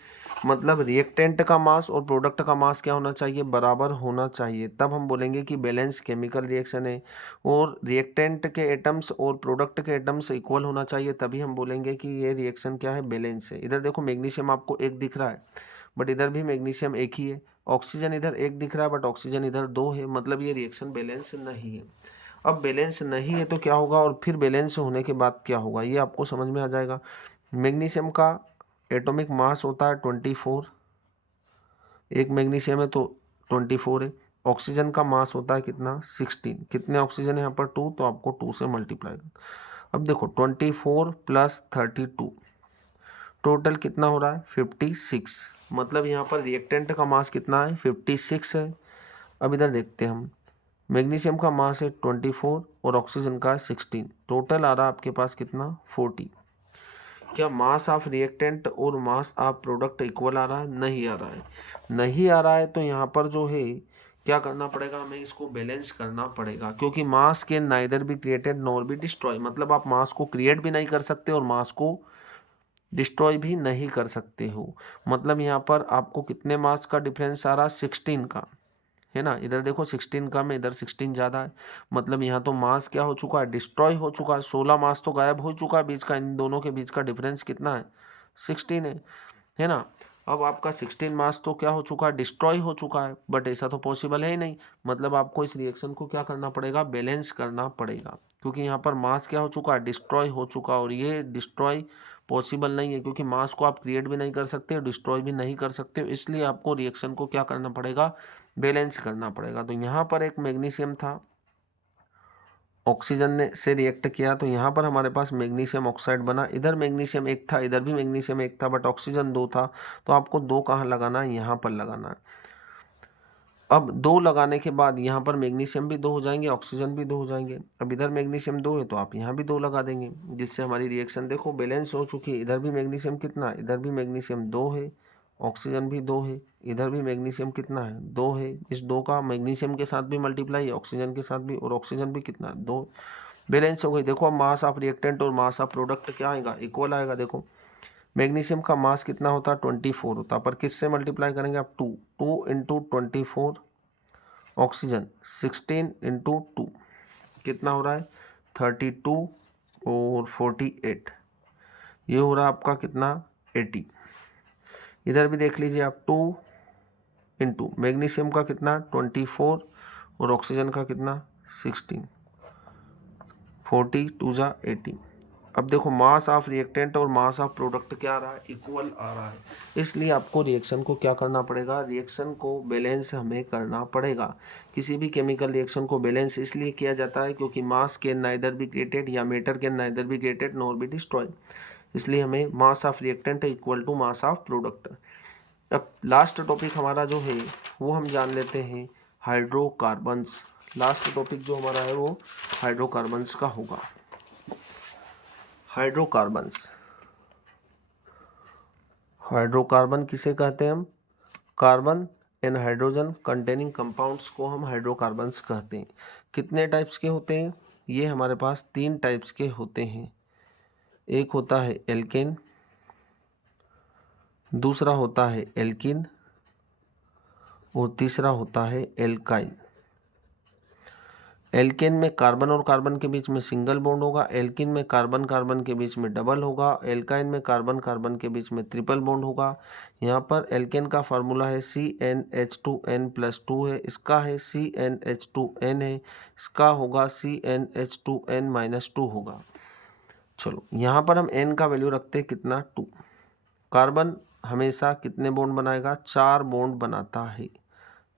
मतलब रिएक्टेंट का मास और प्रोडक्ट का मास क्या होना चाहिए, बराबर होना चाहिए, तब हम बोलेंगे कि बैलेंस केमिकल रिएक्शन है। और रिएक्टेंट के एटम्स और प्रोडक्ट के एटम्स इक्वल होना चाहिए, तभी हम बोलेंगे कि ये रिएक्शन क्या है, बैलेंस है। इधर देखो मैग्नीशियम आपको एक दिख रहा है, बट इधर भी मैग्नीशियम एक ही है। ऑक्सीजन इधर एक दिख रहा है, बट ऑक्सीजन इधर 2 है, मतलब ये रिएक्शन बैलेंस नहीं है। अब बैलेंस नहीं है तो क्या होगा, और फिर बैलेंस होने के बाद क्या होगा, ये आपको समझ में आ जाएगा। मैग्नीशियम का एटॉमिक मास होता है 24, एक मैग्नीशियम है तो 24 है। ऑक्सीजन का मास होता है कितना, 16, कितने ऑक्सीजन है यहाँ पर, 2, तो आपको 2 से मल्टीप्लाई कर। अब देखो 24 प्लस 32 टोटल कितना हो रहा है 56, मतलब यहाँ पर रिएक्टेंट का मास कितना है 56 है। अब इधर देखते हैं हम, मैग्नीशियम का मास है 24 और ऑक्सीजन का है 16, टोटल आ रहा है आपके पास कितना 40। क्या मास ऑफ रिएक्टेंट और मास ऑफ प्रोडक्ट इक्वल आ रहा है? नहीं आ रहा है। नहीं आ रहा है तो यहाँ पर जो है क्या करना पड़ेगा, हमें इसको बैलेंस करना पड़ेगा, क्योंकि mass can neither be created nor be destroy, मतलब आप मास को क्रिएट भी नहीं कर सकते और मास को डिस्ट्रॉय भी नहीं कर सकते हो। मतलब यहाँ पर आपको कितने मास का डिफरेंस आ रहा है 16 का, है ना। इधर देखो 16 कम है, इधर 16 ज़्यादा है, मतलब यहाँ तो मास क्या हो चुका है डिस्ट्रॉय हो चुका है। 16 मास तो गायब हो चुका है बीच का, इन दोनों के बीच का डिफरेंस कितना है 16 है ना। अब आपका 16 मास तो क्या हो चुका है डिस्ट्रॉय हो चुका है, बट ऐसा तो पॉसिबल है ही नहीं, मतलब आपको इस रिएक्शन को क्या करना पड़ेगा बैलेंस करना पड़ेगा, क्योंकि यहाँ पर मास क्या हो चुका है डिस्ट्रॉय हो चुका है और ये डिस्ट्रॉय पॉसिबल नहीं है, क्योंकि मास को आप क्रिएट भी नहीं कर सकते और डिस्ट्रॉय भी नहीं कर सकते, इसलिए आपको रिएक्शन को क्या करना पड़ेगा बैलेंस करना पड़ेगा। तो यहाँ पर एक मैग्नीशियम था, ऑक्सीजन ने से रिएक्ट किया तो यहाँ पर हमारे पास मैग्नीशियम ऑक्साइड बना, इधर मैग्नीशियम एक था इधर भी मैग्नीशियम एक था, बट ऑक्सीजन 2 था, तो आपको 2 कहाँ लगाना है यहाँ पर लगाना है। अब 2 लगाने के बाद यहाँ पर मैग्नीशियम भी 2 हो जाएंगे, ऑक्सीजन भी 2 हो जाएंगे। अब इधर मैग्नीशियम 2 है तो आप यहाँ भी 2 लगा देंगे, जिससे हमारी रिएक्शन देखो बैलेंस हो चुकी है। इधर भी मैग्नीशियम कितना, इधर भी मैग्नीशियम 2 है, ऑक्सीजन भी 2 है, इधर भी मैग्नीशियम कितना है 2 है, इस 2 का मैग्नीशियम के साथ भी मल्टीप्लाई है, ऑक्सीजन के साथ भी, और ऑक्सीजन भी कितना 2, बैलेंस हो गई। देखो अब मास ऑफ रिएक्टेंट और मास ऑफ प्रोडक्ट क्या आएगा इक्वल आएगा। देखो मैग्नीशियम का मास कितना होता है 24 होता है, पर किससे मल्टीप्लाई करेंगे आप 2, 2 इंटू 24, ऑक्सीजन 16 इंटू 2 कितना हो रहा है 32 और 48, ये हो रहा है आपका कितना 80। इधर भी देख लीजिए आप 2 इंटू मैग्नीशियम का कितना 24 और ऑक्सीजन का कितना 16, 40 2 जा 80। अब देखो मास ऑफ रिएक्टेंट और मास ऑफ प्रोडक्ट क्या आ रहा है इक्वल आ रहा है, इसलिए आपको रिएक्शन को क्या करना पड़ेगा, रिएक्शन को बैलेंस हमें करना पड़ेगा। किसी भी केमिकल रिएक्शन को बैलेंस इसलिए किया जाता है क्योंकि mass can neither be created या matter can neither be created nor be destroy, इसलिए हमें mass of reactant equal to mass of product. अब लास्ट टॉपिक हमारा जो है वो हम जान लेते हैं हाइड्रोकार्बन्स। लास्ट टॉपिक जो हमारा है वो हाइड्रोकार्बन्स का होगा। हाइड्रोकार्बन्स, हाइड्रोकार्बन किसे कहते हैं हम, carbon and hydrogen containing compounds को हम हाइड्रोकार्बन्स कहते हैं। कितने टाइप्स के होते हैं, ये हमारे पास 3 टाइप्स के होते हैं। एक होता है एल्केन, दूसरा होता है एल्किन और तीसरा होता है एल्काइन। एल्केन में कार्बन और कार्बन के बीच में सिंगल बॉन्ड होगा, एल्किन में कार्बन कार्बन के बीच में डबल होगा, एल्काइन में कार्बन कार्बन के बीच में ट्रिपल बॉन्ड होगा। यहाँ पर एल्केन का फार्मूला है CnH2n+2 है, इसका है CnH2n है, इसका होगा CnH2n-2 होगा। चलो यहाँ पर हम n का वैल्यू रखते हैं कितना 2। कार्बन हमेशा कितने बॉन्ड बनाएगा 4 बॉन्ड बनाता है,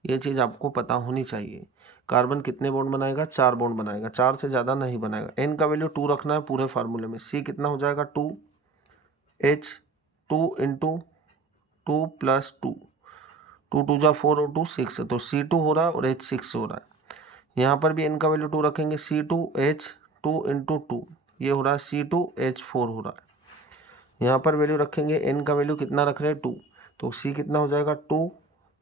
ये चीज़ आपको पता होनी चाहिए। कार्बन कितने बॉन्ड बनाएगा 4 बॉन्ड बनाएगा, 4 से ज़्यादा नहीं बनाएगा। n का वैल्यू 2 रखना है पूरे फार्मूले में। C कितना हो जाएगा 2, H 2 इंटू 2 प्लस 2, 2 2 जा 4 और 2 6 है, तो C2 हो रहा है और H 6 हो रहा है। यहाँ पर भी n का वैल्यू 2 रखेंगे, C2 H 2 इंटू 2, ये हो रहा है C2 H4 हो रहा है। यहाँ पर वैल्यू रखेंगे, n का वैल्यू कितना रख रहे हैं 2, तो C कितना हो जाएगा 2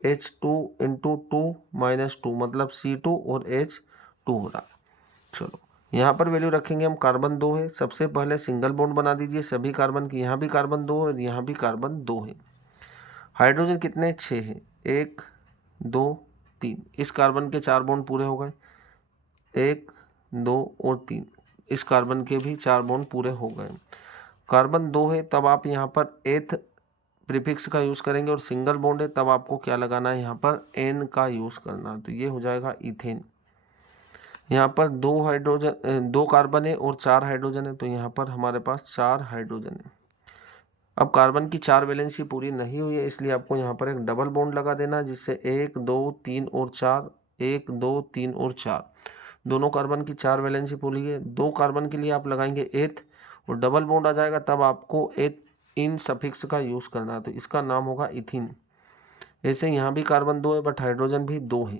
H2 इंटू 2 माइनस 2, मतलब C2 और H2 हो रहा है। चलो यहाँ पर वैल्यू रखेंगे हम, कार्बन 2 है, सबसे पहले सिंगल बॉन्ड बना दीजिए सभी कार्बन की, यहाँ भी कार्बन 2 है और यहाँ भी कार्बन 2 है। हाइड्रोजन कितने 6 है, 1 2 3, इस कार्बन के 4 बॉन्ड पूरे हो गए, 1 2 और 3, इस कार्बन के भी 4 बॉन्ड पूरे हो गए। कार्बन 2 है तब आप यहाँ पर एथ प्रीफिक्स का यूज़ करेंगे, और सिंगल बॉन्ड है तब आपको क्या लगाना है यहाँ पर एन का यूज़ करना है, तो ये हो जाएगा इथेन। यहाँ पर 2 कार्बन है और 4 हाइड्रोजन है, तो यहाँ पर हमारे पास 4 हाइड्रोजन है। अब कार्बन की 4 वैलेंसी पूरी नहीं हुई है, इसलिए आपको यहाँ पर एक डबल बॉन्ड लगा देना है, जिससे 1 2 3 और 4, 1 2 3 और 4, दोनों कार्बन की 4 वैलेंसी पुली है, 2 कार्बन के लिए आप लगाएंगे एथ और डबल बॉन्ड आ जाएगा, तब आपको एथ इन सफिक्स का यूज़ करना है, तो इसका नाम होगा इथिन। ऐसे यहाँ भी कार्बन 2 है बट हाइड्रोजन भी 2 है।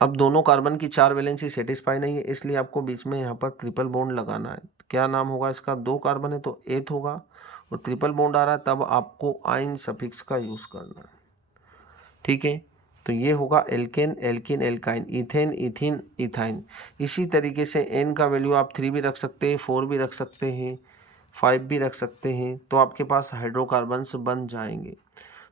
अब दोनों कार्बन की 4 वैलेंसी सेटिस्फाई नहीं है, इसलिए आपको बीच में यहाँ पर ट्रिपल बॉन्ड लगाना है। क्या नाम होगा इसका? 2 कार्बन है तो एथ होगा और ट्रिपल बॉन्ड आ रहा है, तब आपको आइन सफिक्स का यूज़ करना है। ठीक है, तो ये होगा alkane, alkene, alkyne, ethane, ethene, ethyne. इसी तरीके से एन का वैल्यू आप 3 भी रख सकते हैं, 4 भी रख सकते हैं, 5 भी रख सकते हैं, तो आपके पास हाइड्रोकार्बन्स बन जाएंगे।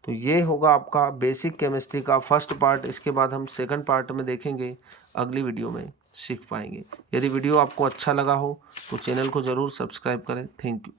तो ये होगा आपका बेसिक केमिस्ट्री का फर्स्ट पार्ट। इसके बाद हम सेकंड पार्ट में देखेंगे, अगली वीडियो में सीख पाएंगे। यदि वीडियो आपको अच्छा लगा हो तो चैनल को ज़रूर सब्सक्राइब करें। Thank you.